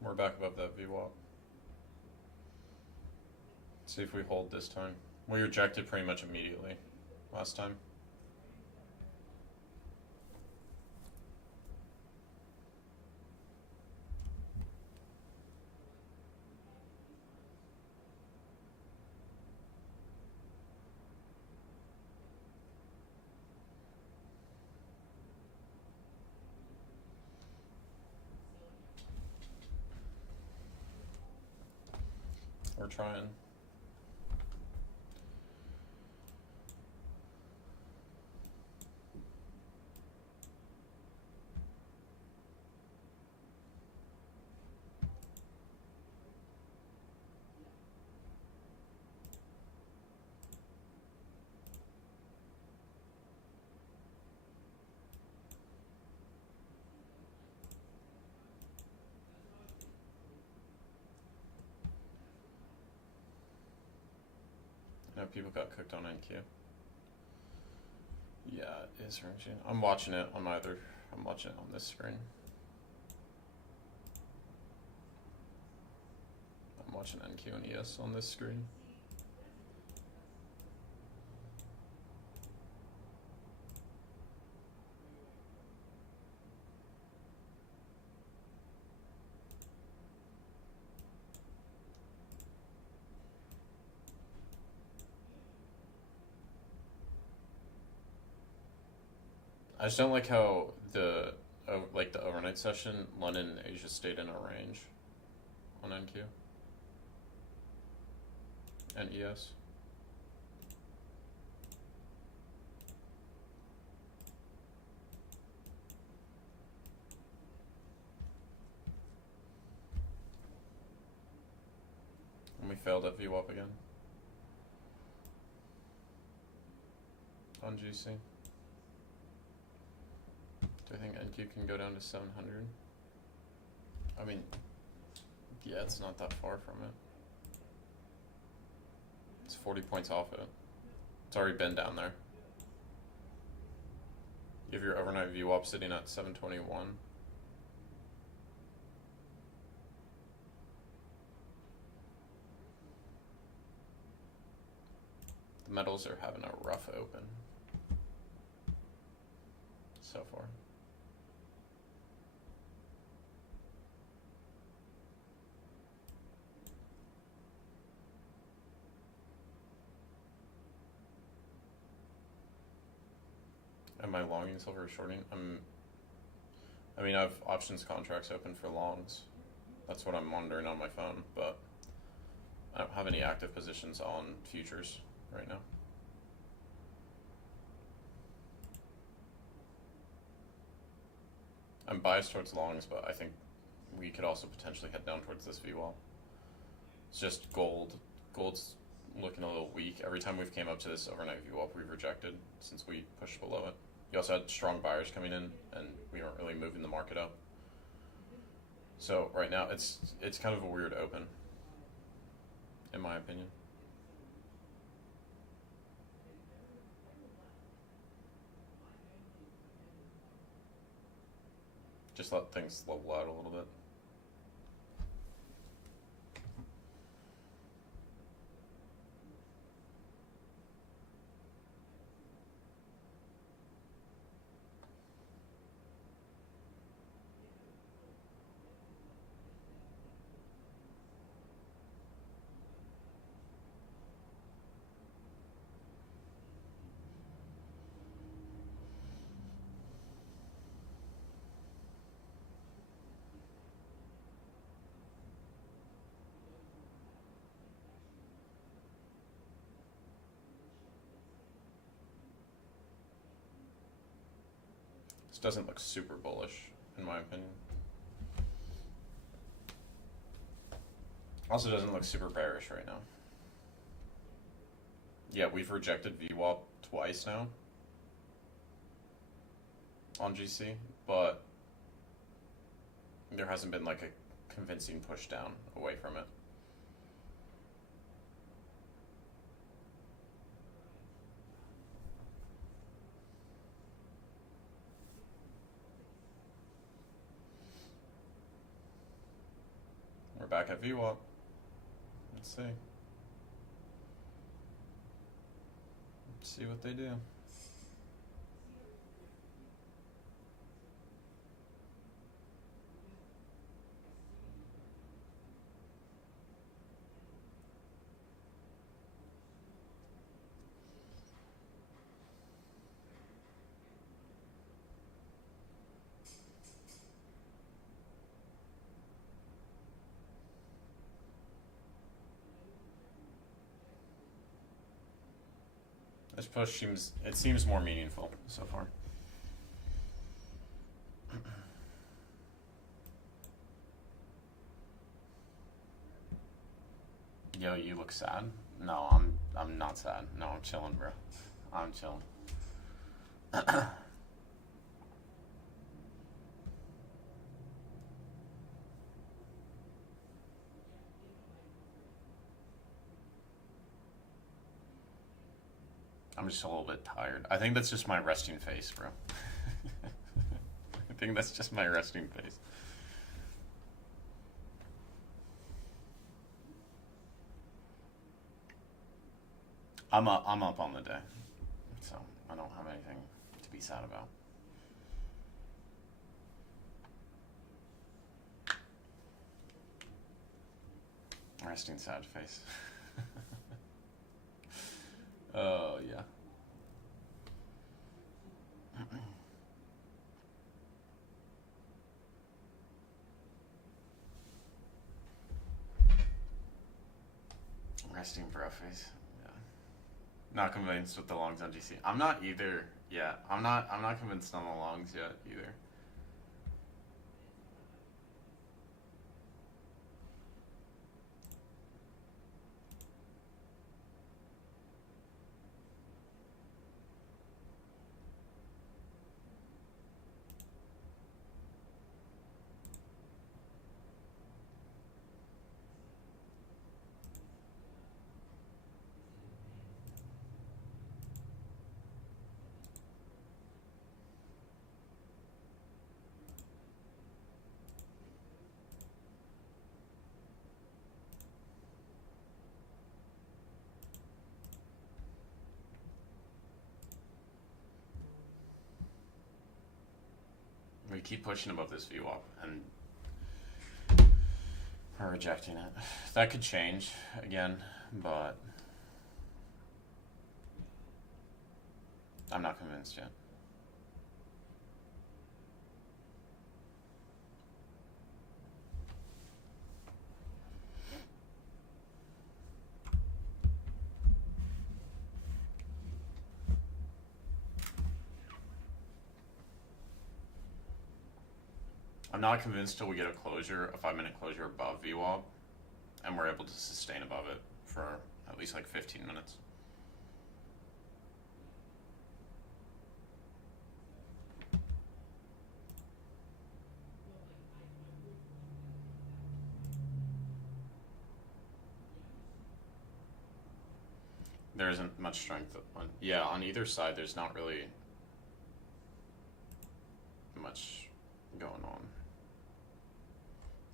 We're back above that VWAP. See if we hold this time. We rejected pretty much immediately last time. We're trying. No, people got cooked on NQ. Yeah, it is ranging. I'm watching it on either. I'm watching it on this screen. I'm watching NQ and ES on this screen. I just don't like how the overnight session, London and Asia stayed in a range on NQ and ES. And we failed at VWAP again on GC. Do I think NQ can go down to 700? I mean, yeah, it's not that far from it. It's 40 points off it. It's already been down there. You have your overnight VWAP sitting at 721. The metals are having a rough open so far. Am I longing silver or shorting? I mean, I have options contracts open for longs. That's what I'm monitoring on my phone, but I don't have any active positions on futures right now. I'm biased towards longs, but I think we could also potentially head down towards this VWAP. It's just gold. Gold's looking a little weak. Every time we've came up to this overnight VWAP, we've rejected since we pushed below it. You also had strong buyers coming in, and we weren't really moving the market up. So right now, it's kind of a weird open, in my opinion. Just let things level out a little bit. This doesn't look super bullish, in my opinion. Also doesn't look super bearish right now. Yeah, we've rejected VWAP twice now on GC, but there hasn't been like a convincing push down away from it. back at VWAP. Let's see. Let's see what they do. This push seems more meaningful so far. Yo, you look sad? No, I'm not sad. No, I'm chilling, bro. I'm chilling. I'm just a little bit tired. I think that's just my resting face, bro. I think that's just my resting face. I'm up on the day, so I don't have anything to be sad about. Resting sad face. Oh, yeah. Resting bro face. Yeah. Not convinced with the longs on GC. I'm not either yet. I'm not convinced on the longs yet either. We keep pushing above this VWAP and we're rejecting it. That could change again, but I'm not convinced yet. I'm not convinced till we get a closure, a 5-minute closure above VWAP, and we're able to sustain above it for at least like 15 minutes. There isn't much strength on either side. There's not really much going on.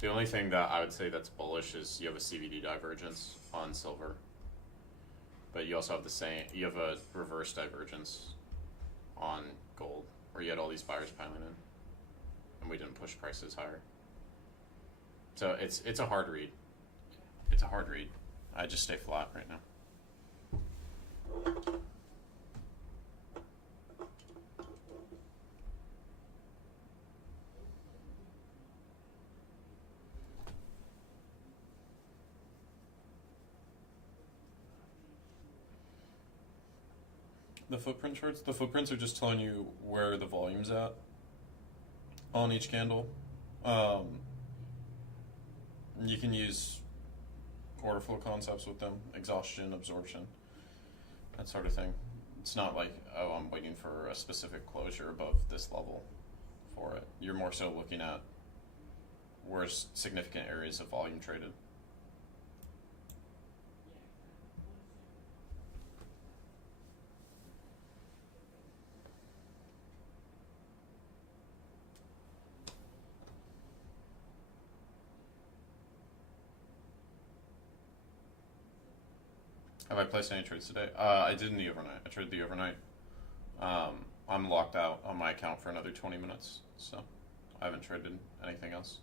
The only thing that I would say that's bullish is you have a CVD divergence on silver, but you also have you have a reverse divergence on gold, where you had all these buyers piling in, and we didn't push prices higher. So it's a hard read. It's a hard read. I just stay flat right now. The footprint charts? The footprints are just telling you where the volume's at on each candle. You can use order flow concepts with them, exhaustion, absorption, that sort of thing. It's not like, oh, I'm waiting for a specific closure above this level for it. You're more so looking at where's significant areas of volume traded. Have I placed any trades today? I did in the overnight. I traded the overnight. I'm locked out on my account for another 20 minutes, so I haven't traded anything else.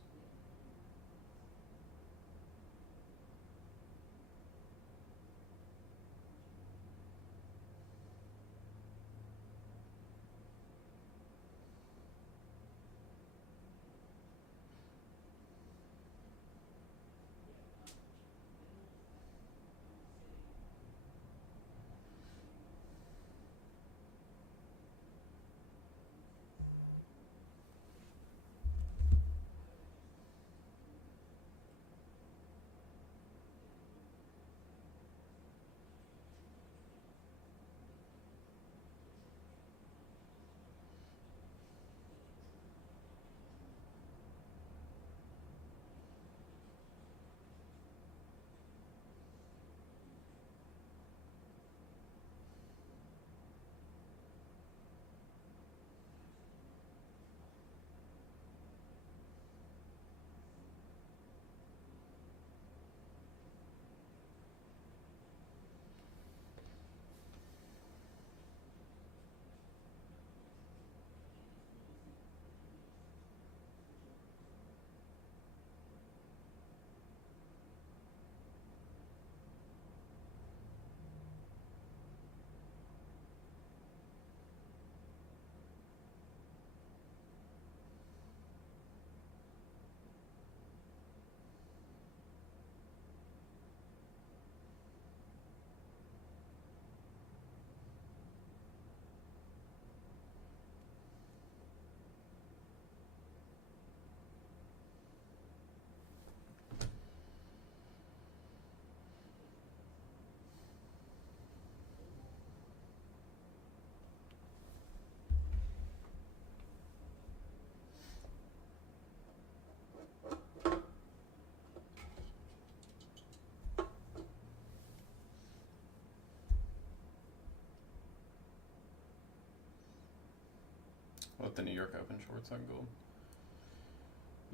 Let the New York Open shorts on gold.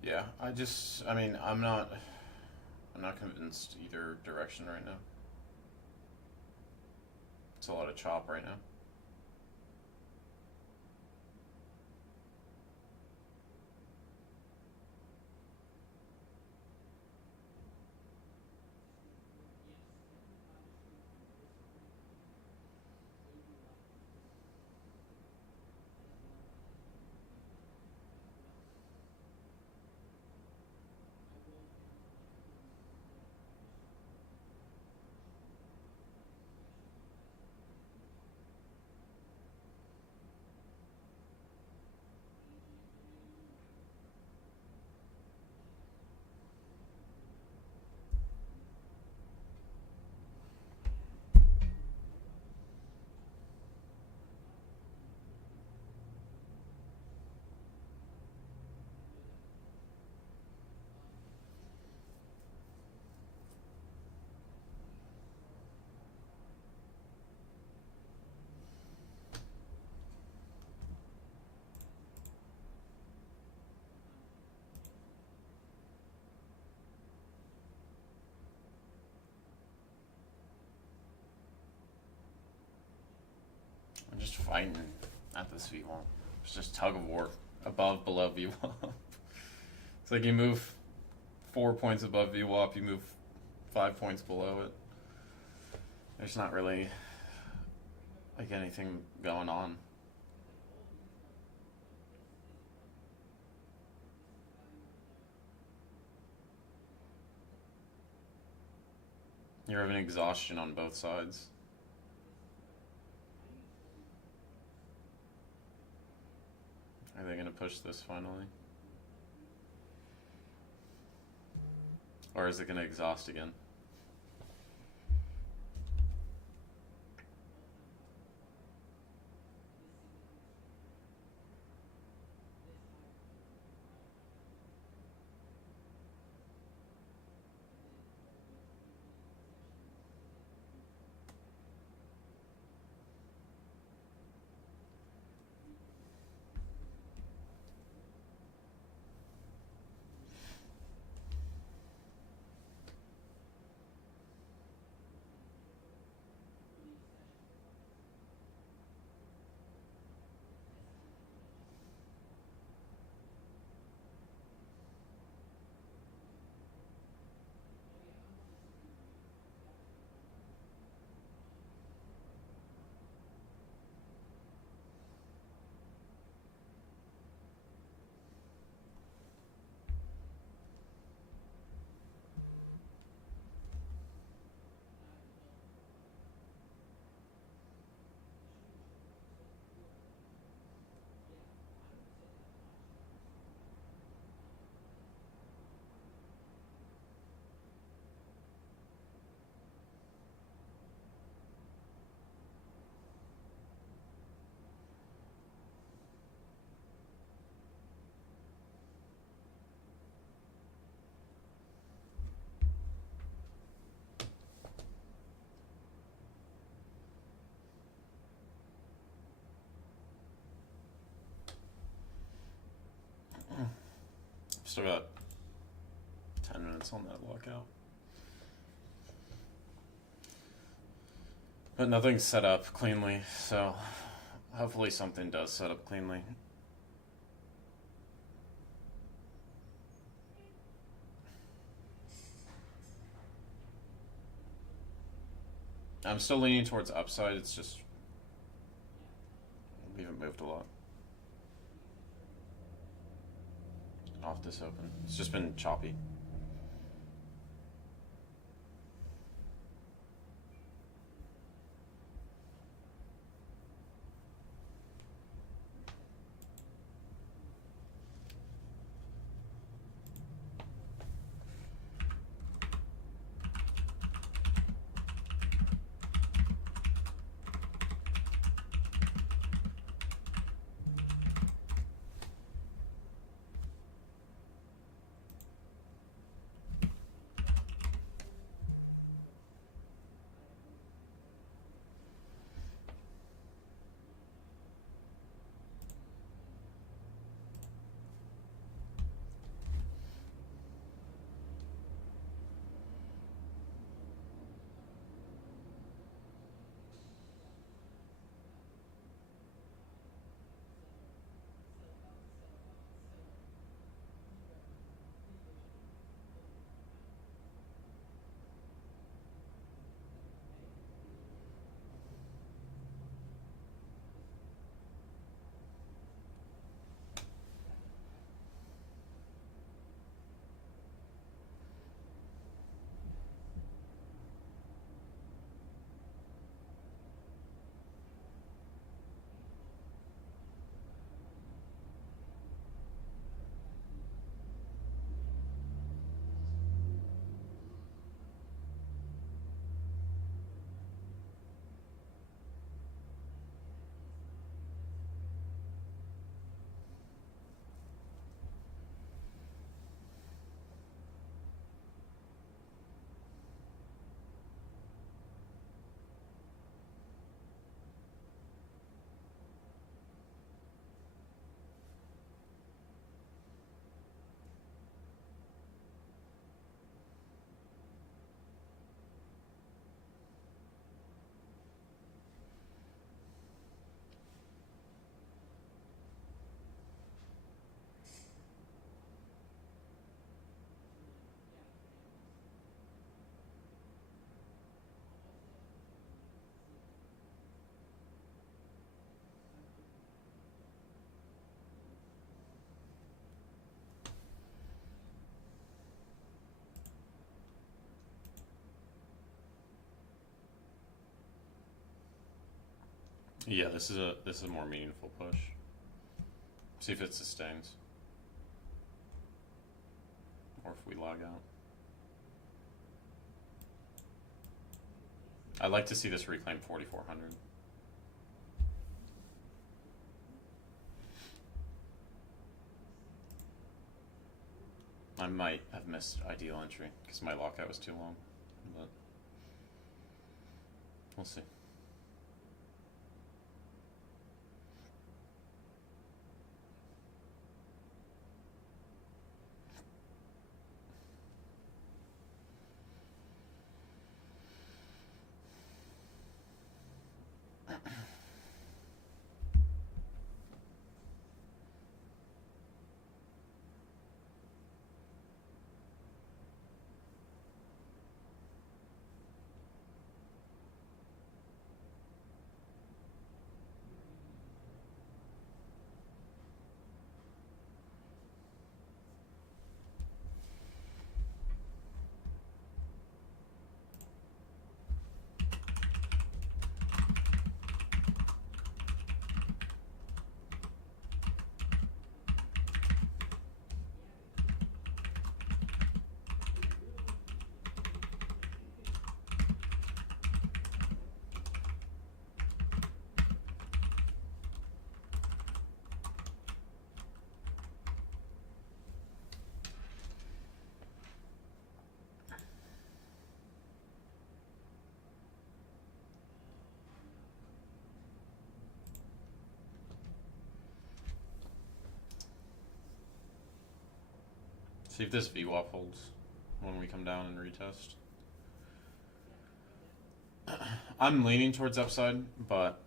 Yeah, I mean, I'm not convinced either direction right now. It's a lot of chop right now. I'm just fighting at this VWAP. It's just tug of war. Above, below VWAP. It's like you move 4 points above VWAP, you move 5 points below it. There's not really like anything going on. You're having exhaustion on both sides. Are they going to push this finally? Or is it going to exhaust again? Still got 10 minutes on that lockout. But nothing's set up cleanly, so hopefully something does set up cleanly. I'm still leaning towards upside, it's just we haven't moved a lot. Off this open. It's just been choppy. Yeah, this is a more meaningful push. See if it sustains. Or if we log out. I'd like to see this reclaim 4,400. I might have missed ideal entry because my lockout was too long, but we'll see. See if this VWAP holds when we come down and retest. I'm leaning towards upside, but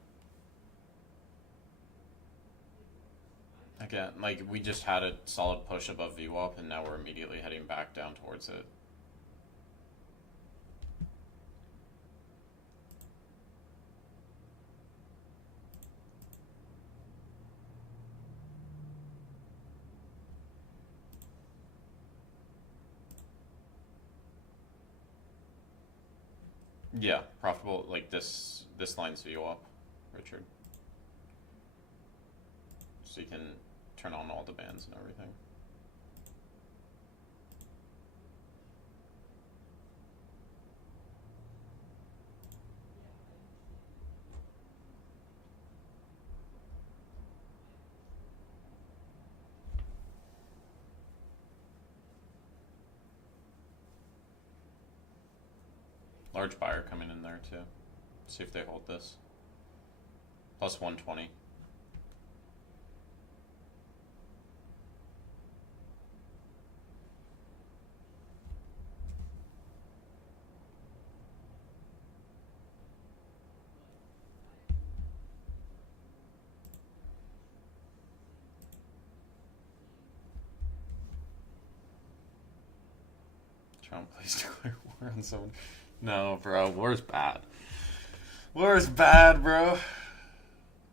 again, like we just had a solid push above VWAP and now we're immediately heading back down towards it. Yeah, profitable, like this line's VWAP, Richard. So you can turn on all the bands and everything. Large buyer coming in there too. See if they hold this. Plus 120. Trump, please declare war on someone. No, bro, war's bad. War's bad, bro.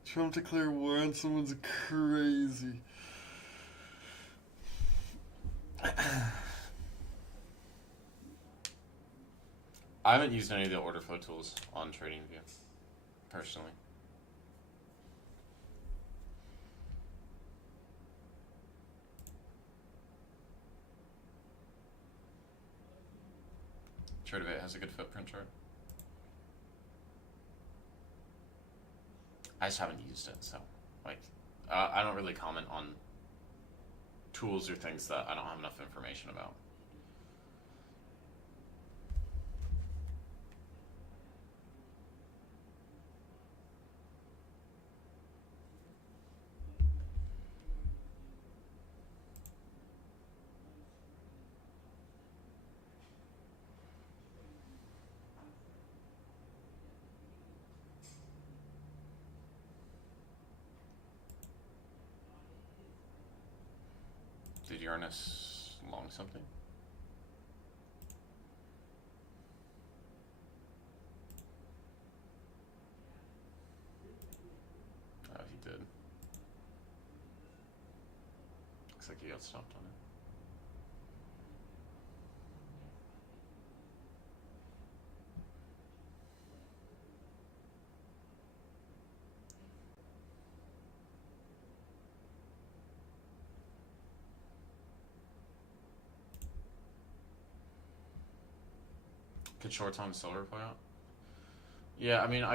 Trump declare war on someone's crazy. I haven't used any of the order flow tools on TradingView, personally. Tradevate has a good footprint chart. I just haven't used it, so like I don't really comment on tools or things that I don't have enough information about. Did Uranus long something? Oh, he did. Looks like he got stopped on it. Could short on silver play out? Yeah, I mean,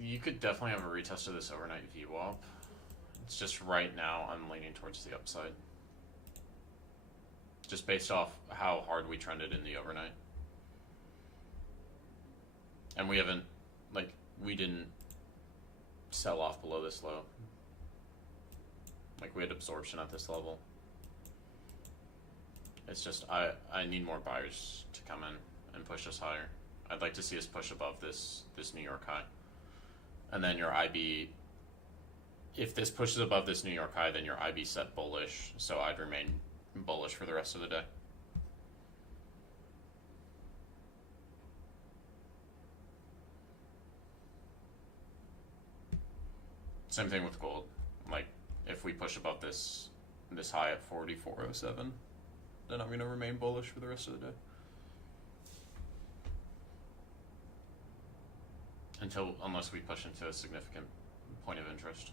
you could definitely have a retest of this overnight VWAP. It's just right now I'm leaning towards the upside. Just based off how hard we trended in the overnight. And we haven't, like, we didn't sell off below this low. Like, we had absorption at this level. It's just, I need more buyers to come in and push us higher. I'd like to see us push above this New York high. And then your IB, if this pushes above this New York high, then your IB set bullish, so I'd remain bullish for the rest of the day. Same thing with gold. Like, if we push above this high at 44.07, then I'm going to remain bullish for the rest of the day. Unless we push into a significant point of interest.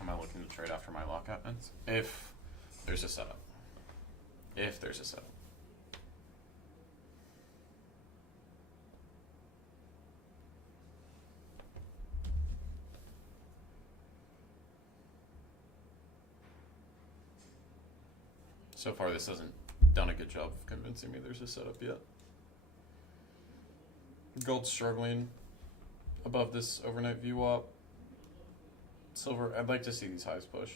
Am I looking to trade after my lockout ends? If there's a setup. If there's a setup. So far, this hasn't done a good job of convincing me there's a setup yet. Gold's struggling above this overnight VWAP. Silver, I'd like to see these highs push.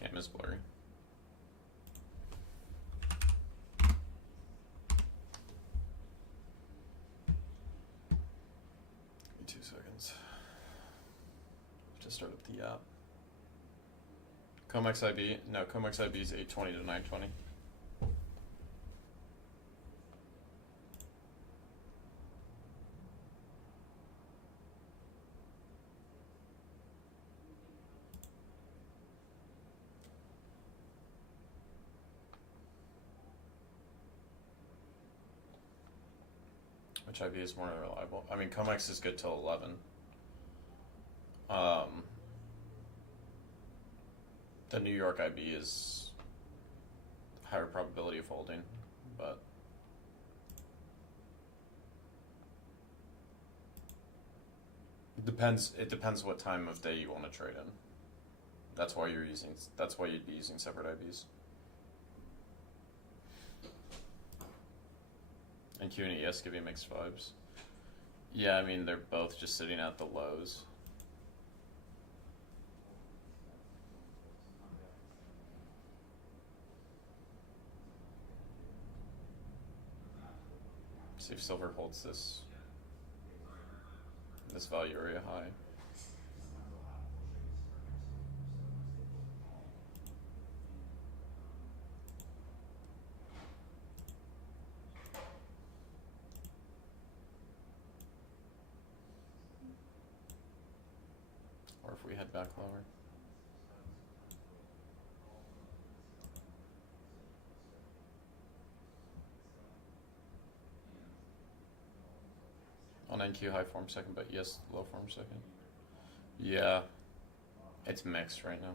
Cam is blurry. Give me 2 seconds. Just start up the app. Comex IB, no, Comex IB is 820 to 920. Which IB is more reliable? I mean, Comex is good till 11. The New York IB is higher probability of holding, but it depends what time of day you want to trade in. That's why you'd be using separate IBs. And Q and ES give you mixed vibes. Yeah, I mean, they're both just sitting at the lows. See if silver holds this value area high. Or if we head back lower. On NQ high form second, but yes, low form second. Yeah, it's mixed right now.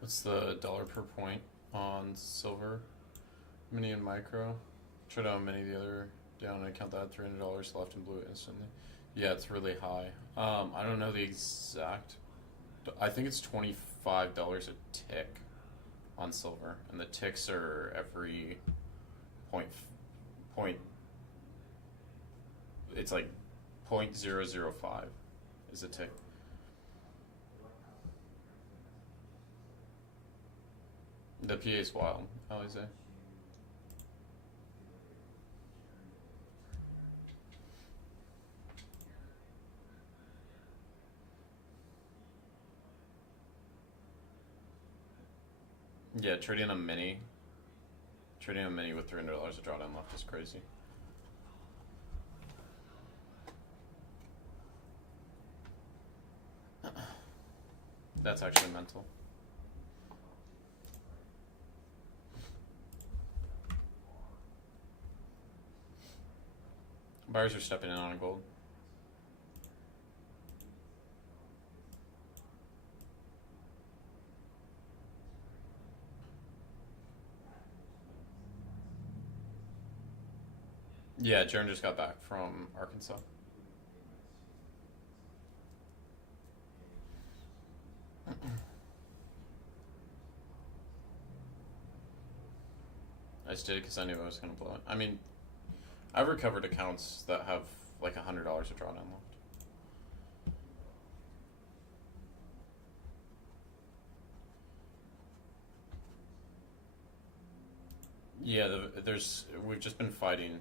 What's the dollar per point on silver, mini and micro? Trade on mini the other down and count that $300 left and blew it instantly. Yeah, it's really high. I don't know the exact. I think it's $25 a tick on silver, and the ticks are every point. It's like 0.005 is a tick. The PA is wild, Alize. Yeah, trading a mini. Trading a mini with $300 of drawdown left is crazy. That's actually mental. Buyers are stepping in on gold. Yeah, Jaron just got back from Arkansas. I just did it because I knew I was going to blow it. I mean, I've recovered accounts that have like $100 of drawdown left. Yeah, we've just been fighting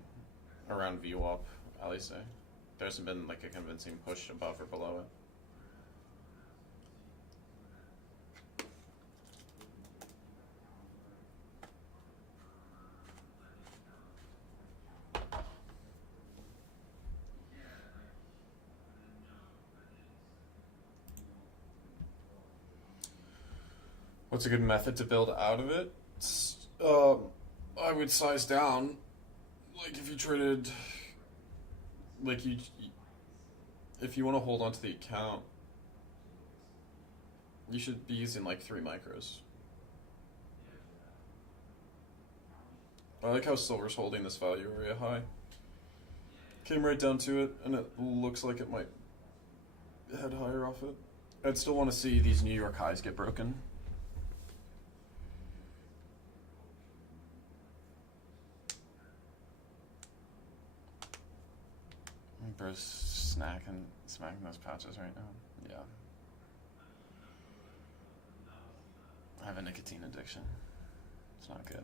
around VWAP, Alice. There hasn't been like a convincing push above or below it. What's a good method to build out of it? I would size down. Like if you traded, like if you want to hold on to the account, you should be using like 3 micros. I like how silver's holding this value area high. Came right down to it, and it looks like it might head higher off it. I'd still want to see these New York highs get broken. Bro's smacking those patches right now. Yeah. I have a nicotine addiction. It's not good.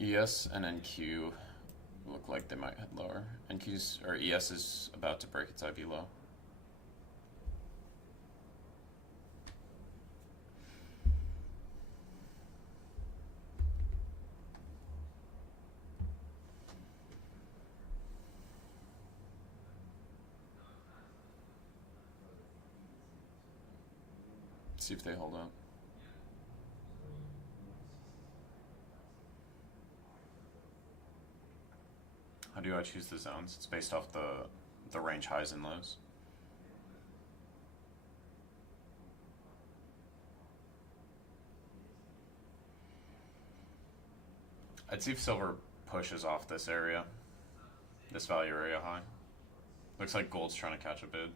ES and NQ look like they might head lower. ES is about to break its IV low. See if they hold up. How do I choose the zones? It's based off the range highs and lows. I'd see if silver pushes off this area, this value area high. Looks like gold's trying to catch a bid.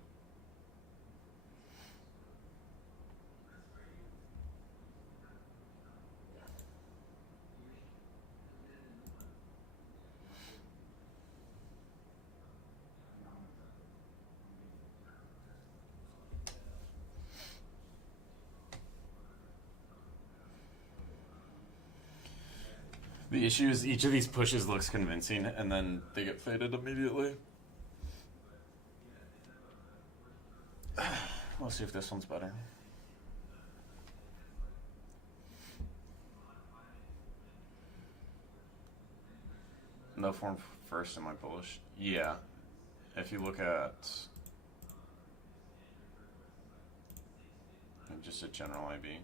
The issue is each of these pushes looks convincing, and then they get faded immediately. Let's see if this one's better. No form first, am I bullish? Yeah. If you look at just a general IB.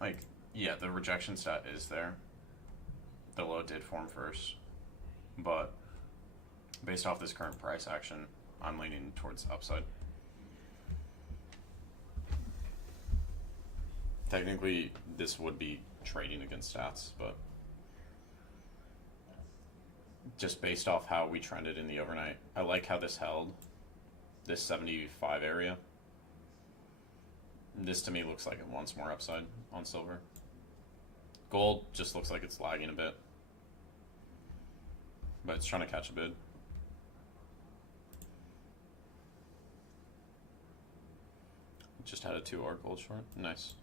Like, yeah, the rejection stat is there. The low did form first. But based off this current price action, I'm leaning towards upside. Technically, this would be trading against stats, but just based off how we trended in the overnight, I like how this held. this 75 area. This to me looks like it wants more upside on silver. Gold just looks like it's lagging a bit, but it's trying to catch a bid. Just had a 2R gold short. Nice.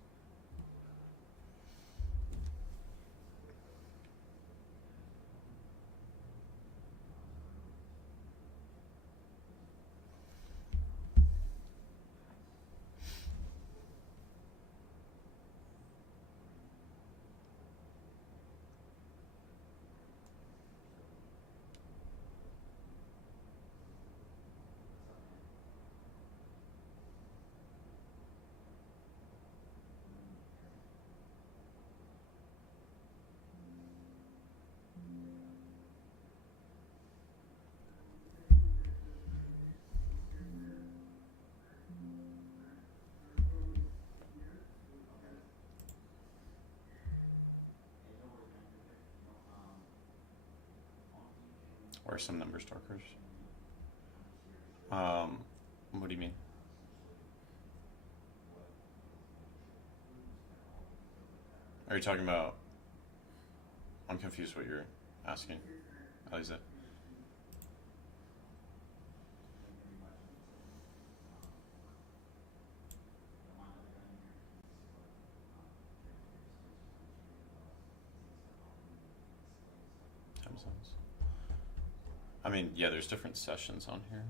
Or some numbers darkers. What do you mean? Are you talking about? I'm confused what you're asking. Aliza. Time zones. I mean, yeah, there's different sessions on here.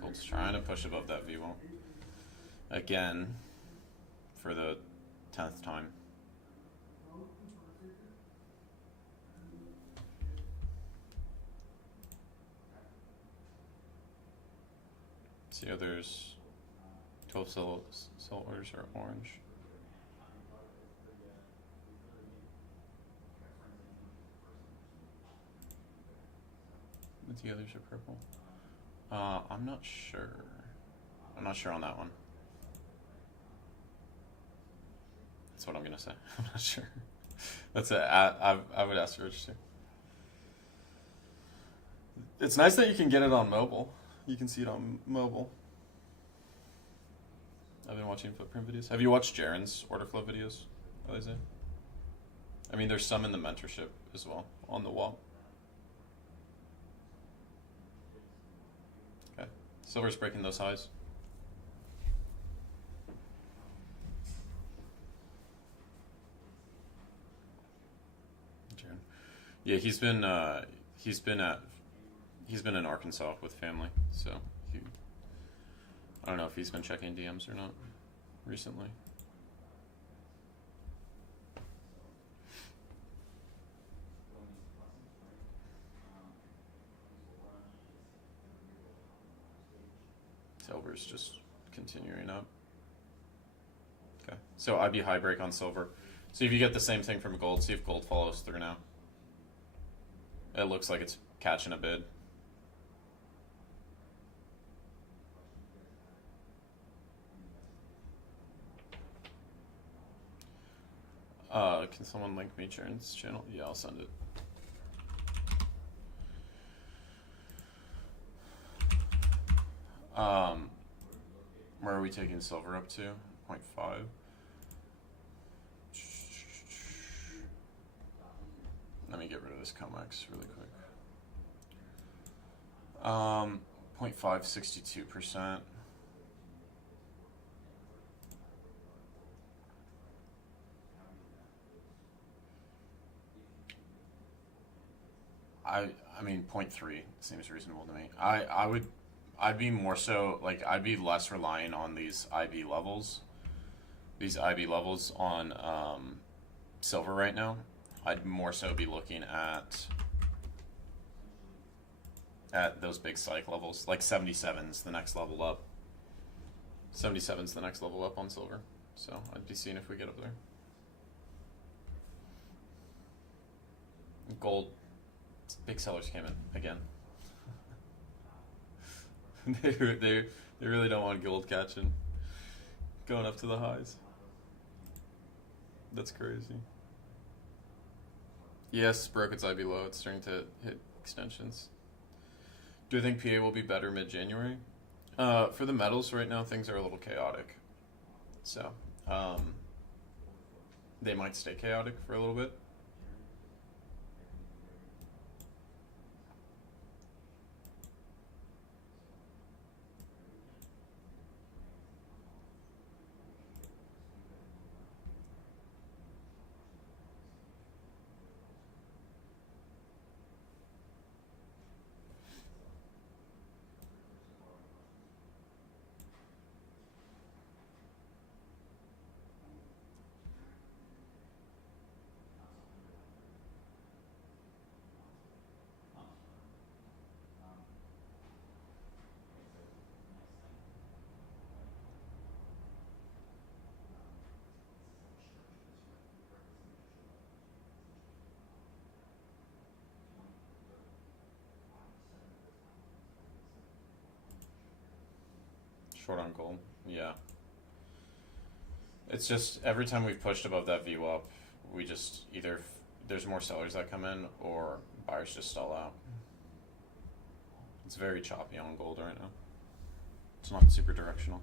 Gold's trying to push above that V1 again for the 10th time. See, others 12 sell orders are orange. The others are purple. I'm not sure. I'm not sure on that one. That's what I'm gonna say. I'm not sure. That's it. I would ask Rich too. It's nice that you can get it on mobile. You can see it on mobile. I've been watching footprint videos. Have you watched Jaren's order flow videos, Aliza? I mean, there's some in the mentorship as well on the wall. Okay, silver's breaking those highs. Jaren. Yeah, he's been in Arkansas with family, so I don't know if he's been checking DMs or not recently. Silver's just continuing up. Okay, so IB high break on silver. See if you get the same thing from gold. See if gold follows through now. It looks like it's catching a bid. Can someone link me Jaren's channel? Yeah, I'll send it. Where are we taking silver up to? 0.5. Let me get rid of this COMEX really quick. 0.5, 62%. I mean 0.3 seems reasonable to me. I'd be more so like I'd be less reliant on these IB levels. These IB levels on silver right now. I'd more so be looking at those big psych levels, like 77's the next level up. 77's the next level up on silver. So I'd be seeing if we get up there. gold big sellers came in again. they really don't want gold catching, going up to the highs. That's crazy. Yes, broke its IB low. It's starting to hit extensions. Do I think PA will be better mid-January? For the metals right now, things are a little chaotic. So, they might stay chaotic for a little bit. Short on gold, yeah. It's just every time we've pushed above that VWAP, we just either there's more sellers that come in or buyers just stall out. It's very choppy on gold right now. It's not super directional.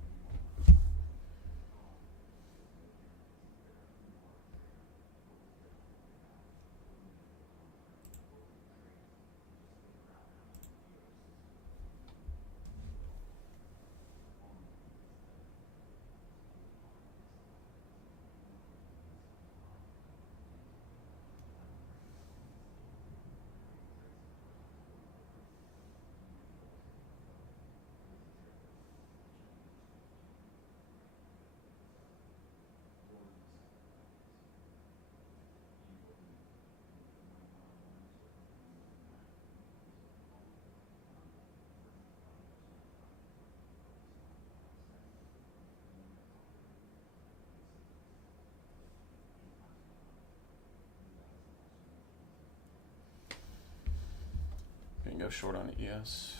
We can go short on ES.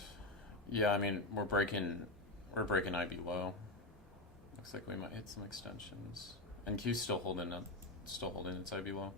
Yeah, I mean we're breaking IB low. Looks like we might hit some extensions. And Q's still holding its IB low.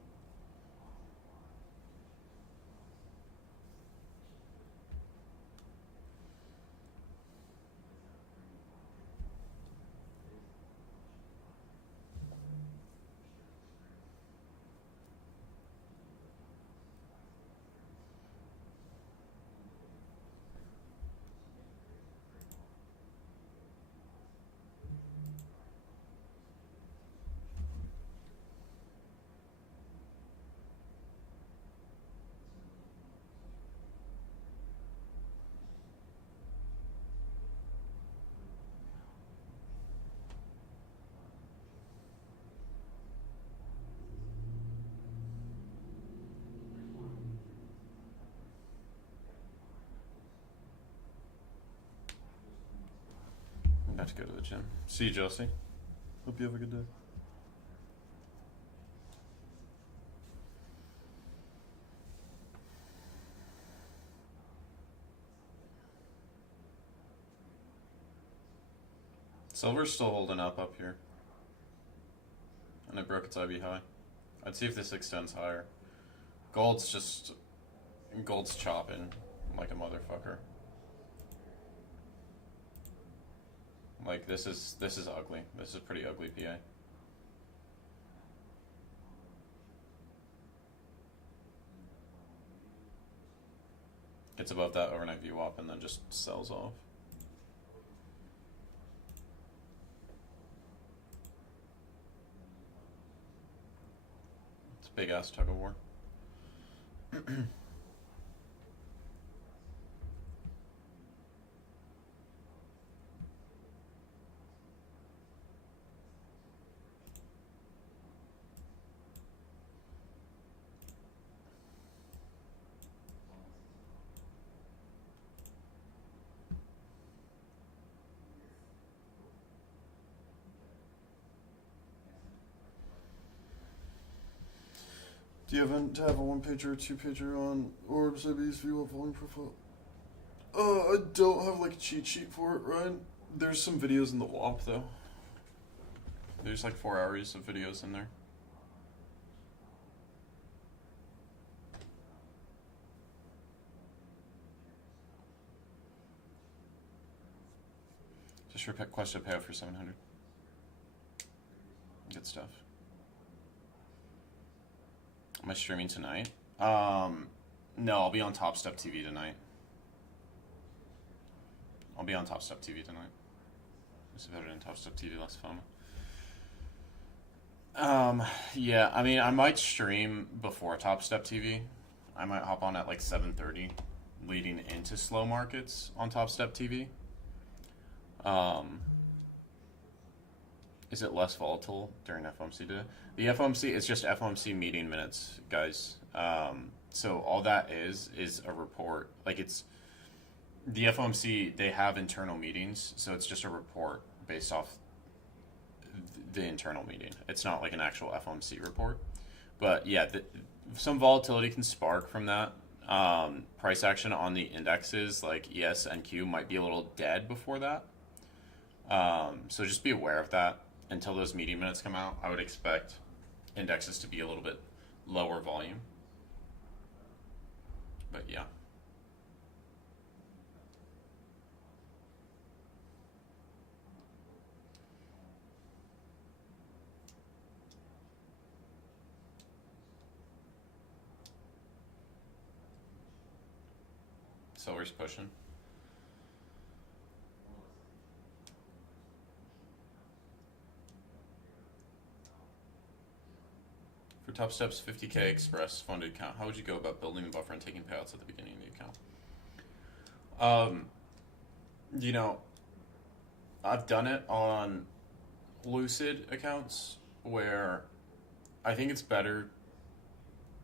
I'm about to go to the gym. See you, Josie. Hope you have a good day. Silver's still holding up here. And it broke its IB high. I'd see if this extends higher. Gold's chopping like a motherfucker. Like this is ugly. This is pretty ugly PA. Gets above that overnight VWAP and then just sells off. It's a big ass tug of war. Do you happen to have a one pager or two pager on Orbs IB's view volume profile? I don't have like a cheat sheet for it, Ryan. There's some videos in the WAP though. There's like 4 hours of videos in there. Just request a payout for 700. Good stuff. Am I streaming tonight? No, I'll be on Top Step TV tonight. I'll be on Top Step TV tonight. It's better than Top Step TV last film. Yeah, I mean, I might stream before Top Step TV. I might hop on at like 7:30, leading into slow markets on Top Step TV. Is it less volatile during FOMC today? The FOMC is just FOMC meeting minutes, guys. So all that is a report. Like it's the FOMC. They have internal meetings, so it's just a report based off the internal meeting. It's not like an actual FOMC report. But yeah, some volatility can spark from that. Price action on the indexes like ES and Q might be a little dead before that. So just be aware of that until those meeting minutes come out. I would expect indexes to be a little bit lower volume. But yeah. Sellers pushing. For Top Step's 50K Express funded account, how would you go about building the buffer and taking payouts at the beginning of the account? You know, I've done it on Lucid accounts where I think it's better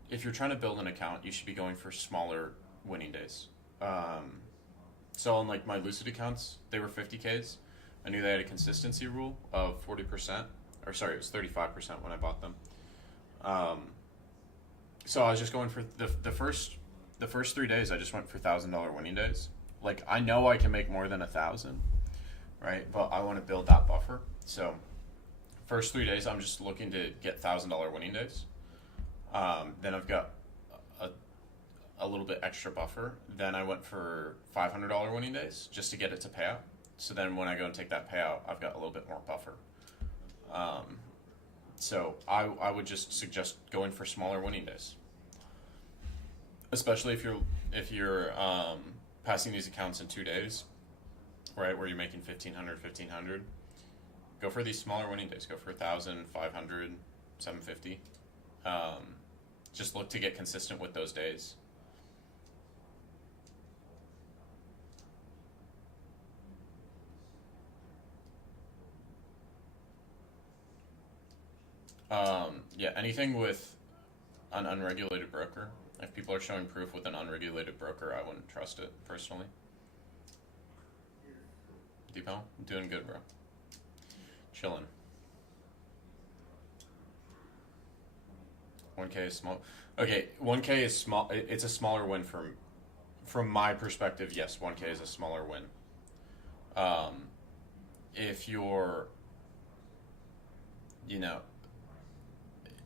if you're trying to build an account, you should be going for smaller winning days. So on like my Lucid accounts, they were 50Ks. I knew they had a consistency rule of 40%, or sorry, it was 35% when I bought them. So I was just going for the first 3 days. I just went for $1,000 winning days. Like I know I can make more than 1,000, right? But I want to build that buffer. So first 3 days, I'm just looking to get $1,000 winning days. Then I've got a little bit extra buffer. Then I went for $500 winning days just to get it to payout. So then when I go and take that payout, I've got a little bit more buffer. So I would just suggest going for smaller winning days, especially if you're passing these accounts in 2 days, right? Where you're making 1,500. Go for these smaller winning days. Go for 1,000, 500, 750. Just look to get consistent with those days. Yeah, anything with an unregulated broker. If people are showing proof with an unregulated broker, I wouldn't trust it personally. Deepo, doing good, bro. Chilling. 1K is small. Okay, 1K is small. It's a smaller win from my perspective. Yes, 1K is a smaller win. If you're,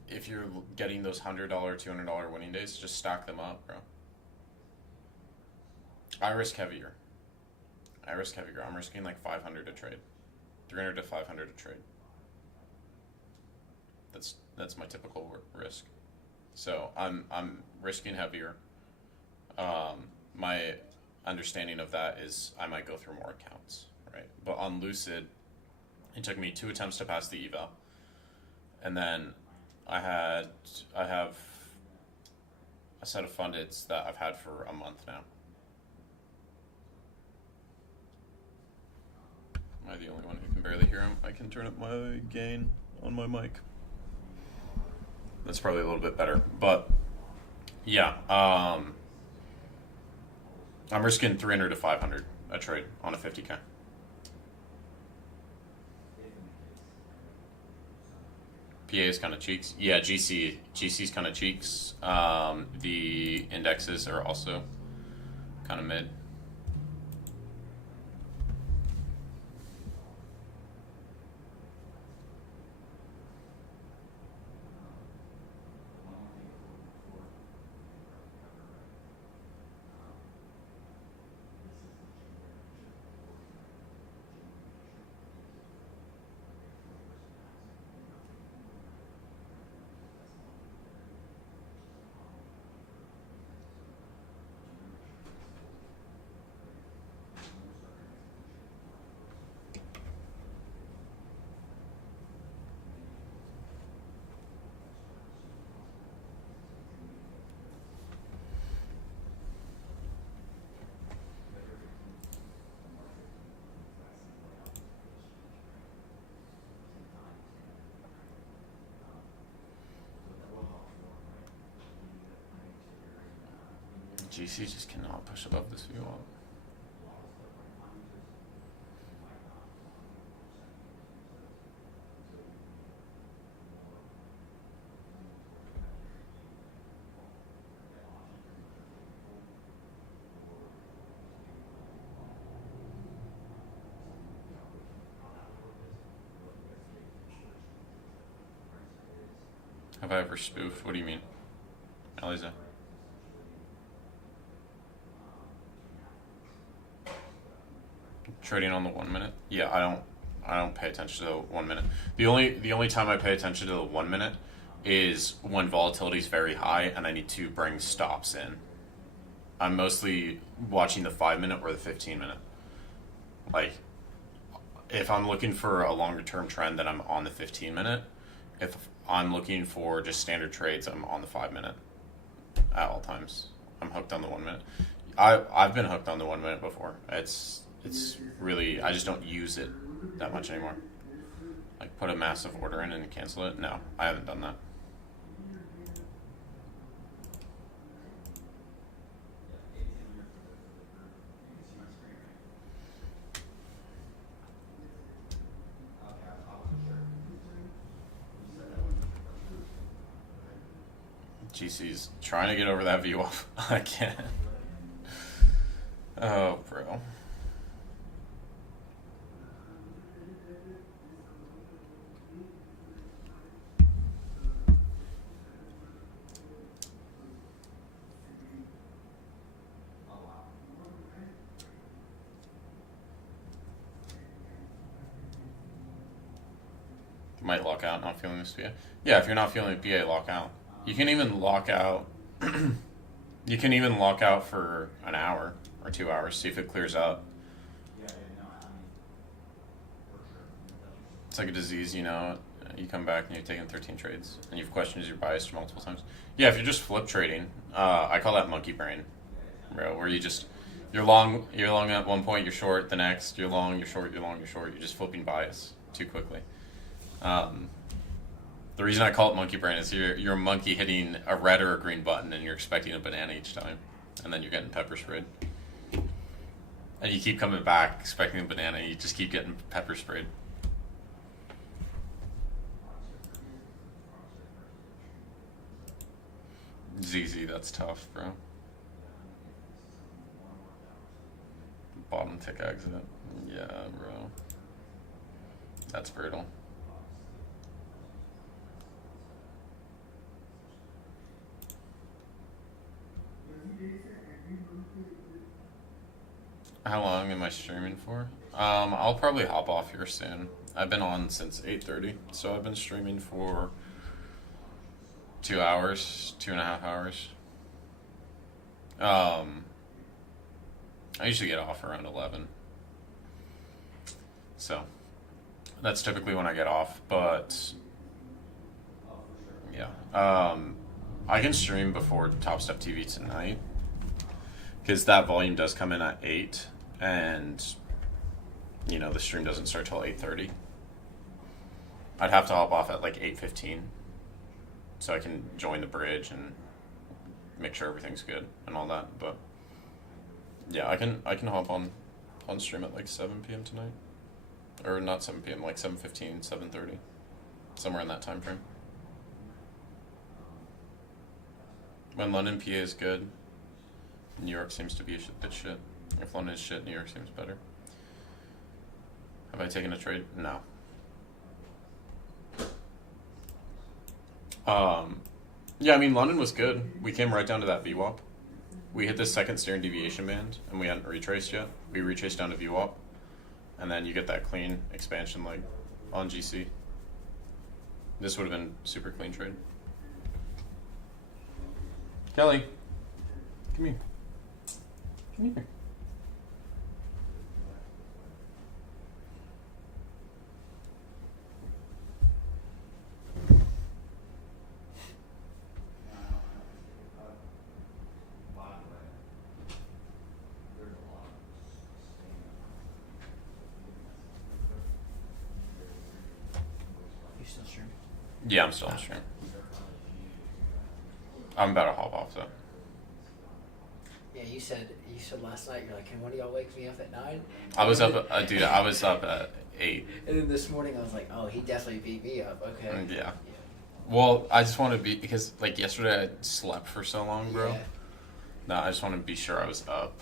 if you're getting those $100, $200 winning days, just stack them up, bro. I risk heavier. I'm risking like 500 a trade, 300 to 500 a trade. That's my typical risk. So I'm risking heavier. My understanding of that is I might go through more accounts, right? But on Lucid, it took me 2 attempts to pass the eval, and then I have a set of fundeds that I've had for a month now. Am I the only one who can barely hear him? I can turn up my gain on my mic. That's probably a little bit better, but yeah, I'm risking 300 to 500 a trade on a 50K. PA is kind of cheeks. Yeah, GC's kind of cheeks. The indexes are also kind of mid. GC just cannot push above this view up. Have I ever spoofed? What do you mean, Eliza? Trading on the 1 minute? Yeah, I don't pay attention to the 1 minute. The only time I pay attention to the 1 minute is when volatility is very high and I need to bring stops in. I'm mostly watching the 5 minute or the 15 minute. Like, if I'm looking for a longer term trend, then I'm on the 15 minute. If I'm looking for just standard trades, I'm on the 5 minute at all times. I'm hooked on the 1 minute. I've been hooked on the 1 minute before. It's really, I just don't use it that much anymore. Like, put a massive order in and cancel it? No, I haven't done that. GC's trying to get over that view off again. Oh, bro. Might lock out, not feeling this PA. Yeah, if you're not feeling the PA, lock out. You can even lock out. You can even lock out for an hour or 2 hours, see if it clears up. It's like a disease, you know. You come back and you've taken 13 trades and you've questioned your bias multiple times. Yeah, if you're just flip trading, I call that monkey brain, bro. Where you're long at one point, you're short the next. You're long, you're short, you're long, you're short. You're just flipping bias too quickly. The reason I call it monkey brain is you're a monkey hitting a red or a green button and you're expecting a banana each time, and then you're getting pepper sprayed. And you keep coming back expecting a banana, and you just keep getting pepper sprayed. ZZ, that's tough, bro. Bottom tick exit. Yeah, bro. That's brutal. How long am I streaming for? I'll probably hop off here soon. I've been on since 8:30, so I've been streaming for 2 hours, 2.5 hours. I usually get off around 11. So that's typically when I get off, but yeah. I can stream before Top Step TV tonight because that volume does come in at 8, and you know the stream doesn't start till 8:30. I'd have to hop off at like 8:15 so I can join the bridge and make sure everything's good and all that. But yeah, I can hop on stream at like 7 p.m. tonight, or not 7 p.m. like 7:15, 7:30, somewhere in that time frame. When London, PA is good, New York seems to be a bit shit. If London is shit, New York seems better. Have I taken a trade? No. Yeah, I mean, London was good. We came right down to that VWAP. We hit the second standard deviation band, and we hadn't retraced yet. We retraced down to VWAP, and then you get that clean expansion like on GC. This would have been super clean trade. Kelly, come here. Come here. You still streaming? Yeah, I'm still on stream. I'm about to hop off though. Yeah, you said last night you're like, can one of y'all wake me up at 9? I was up, dude. I was up at 8. And then this morning I was like, oh, he definitely beat me up. Okay. Yeah. Well, I just want to be because like yesterday I slept for so long, bro. Yeah. No, I just want to be sure I was up.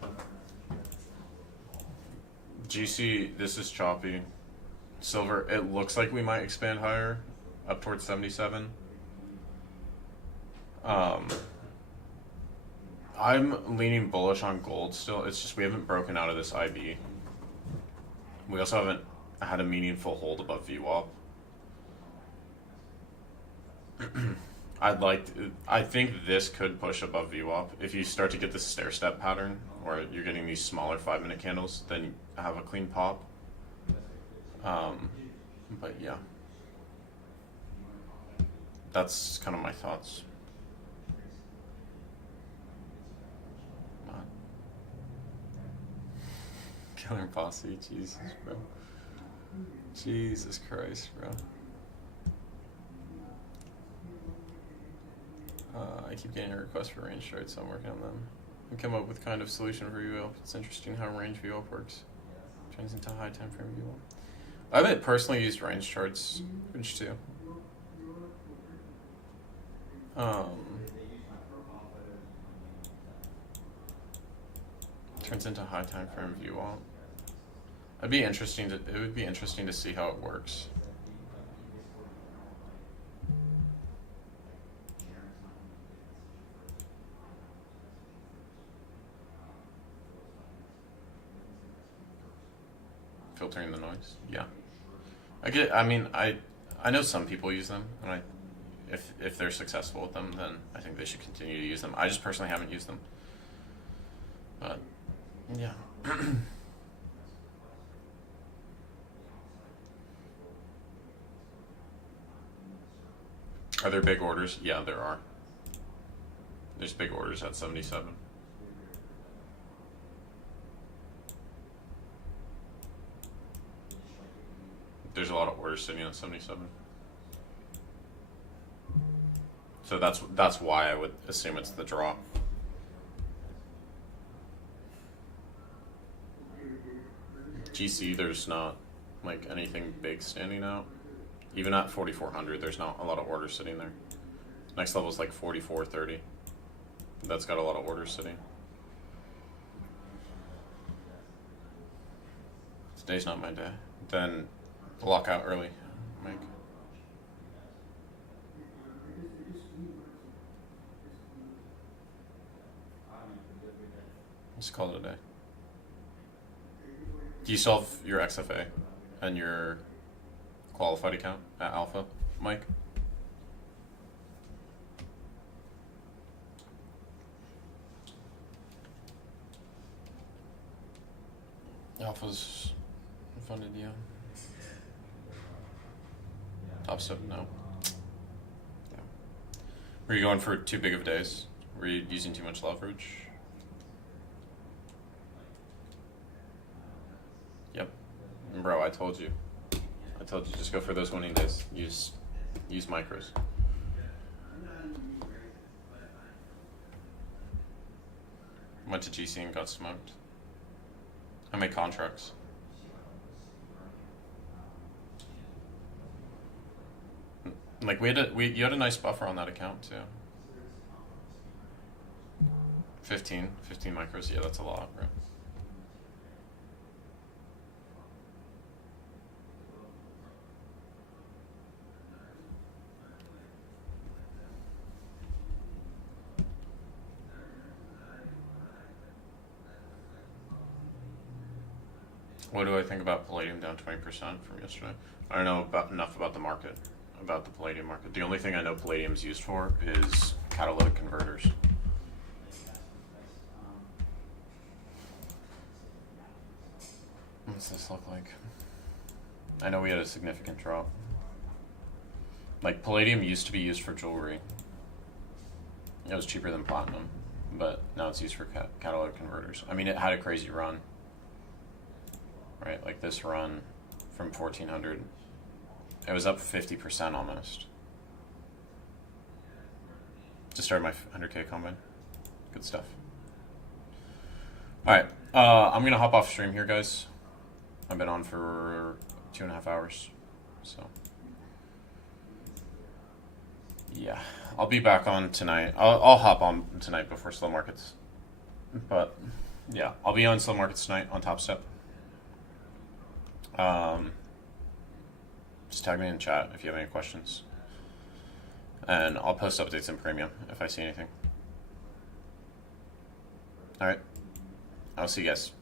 But GC, this is choppy. Silver, it looks like we might expand higher, up towards 77. I'm leaning bullish on gold still. It's just we haven't broken out of this IB. We also haven't had a meaningful hold above VWAP. I think this could push above VWAP. If you start to get this stair step pattern, or you're getting these smaller 5-minute candles, then have a clean pop. But yeah, that's kind of my thoughts. Killer Posse, Jesus, bro. Jesus Christ, bro. I keep getting a request for range charts, so I'm working on them. And come up with kind of solution for VWAP. It's interesting how range VWAP works. Turns into high time frame VWAP. I haven't personally used range charts, which too. Turns into high time frame VWAP. It would be interesting to see how it works. Filtering the noise, yeah. I know some people use them, and if they're successful with them, then I think they should continue to use them. I just personally haven't used them, but yeah. Are there big orders? Yeah, there are. There's big orders at 77. There's a lot of orders sitting at 77. So that's why I would assume it's the draw. GC, there's not like anything big standing out. Even at 4,400, there's not a lot of orders sitting there. Next level is like 4,430. That's got a lot of orders sitting. Today's not my day. Then lock out early, Mike. Let's call it a day. Do you still have your XFA and your qualified account at Alpha, Mike? Alpha's funded you. Top step, no. Yeah. Were you going for too big of days? Were you using too much leverage? Yep. Bro, I told you. Just go for those winning days. Use micros. Went to GC and got smoked. I made contracts. Like you had a nice buffer on that account too. 15 micros. Yeah, that's a lot, bro. What do I think about palladium down 20% from yesterday? I don't know enough about the market, about the palladium market. The only thing I know palladium's used for is catalytic converters. What's this look like? I know we had a significant drop. Like, palladium used to be used for jewelry. It was cheaper than platinum, but now it's used for catalytic converters. I mean, it had a crazy run. Right, like this run from 1400, it was up 50% almost. Just started my 100K combine. Good stuff. All right, I'm gonna hop off stream here, guys. I've been on for 2.5 hours, so yeah, I'll be back on tonight. I'll hop on tonight before slow markets, but yeah, I'll be on slow markets tonight on Top Step. Just tag me in chat if you have any questions, and I'll post updates in Premium if I see anything. All right, I'll see you guys.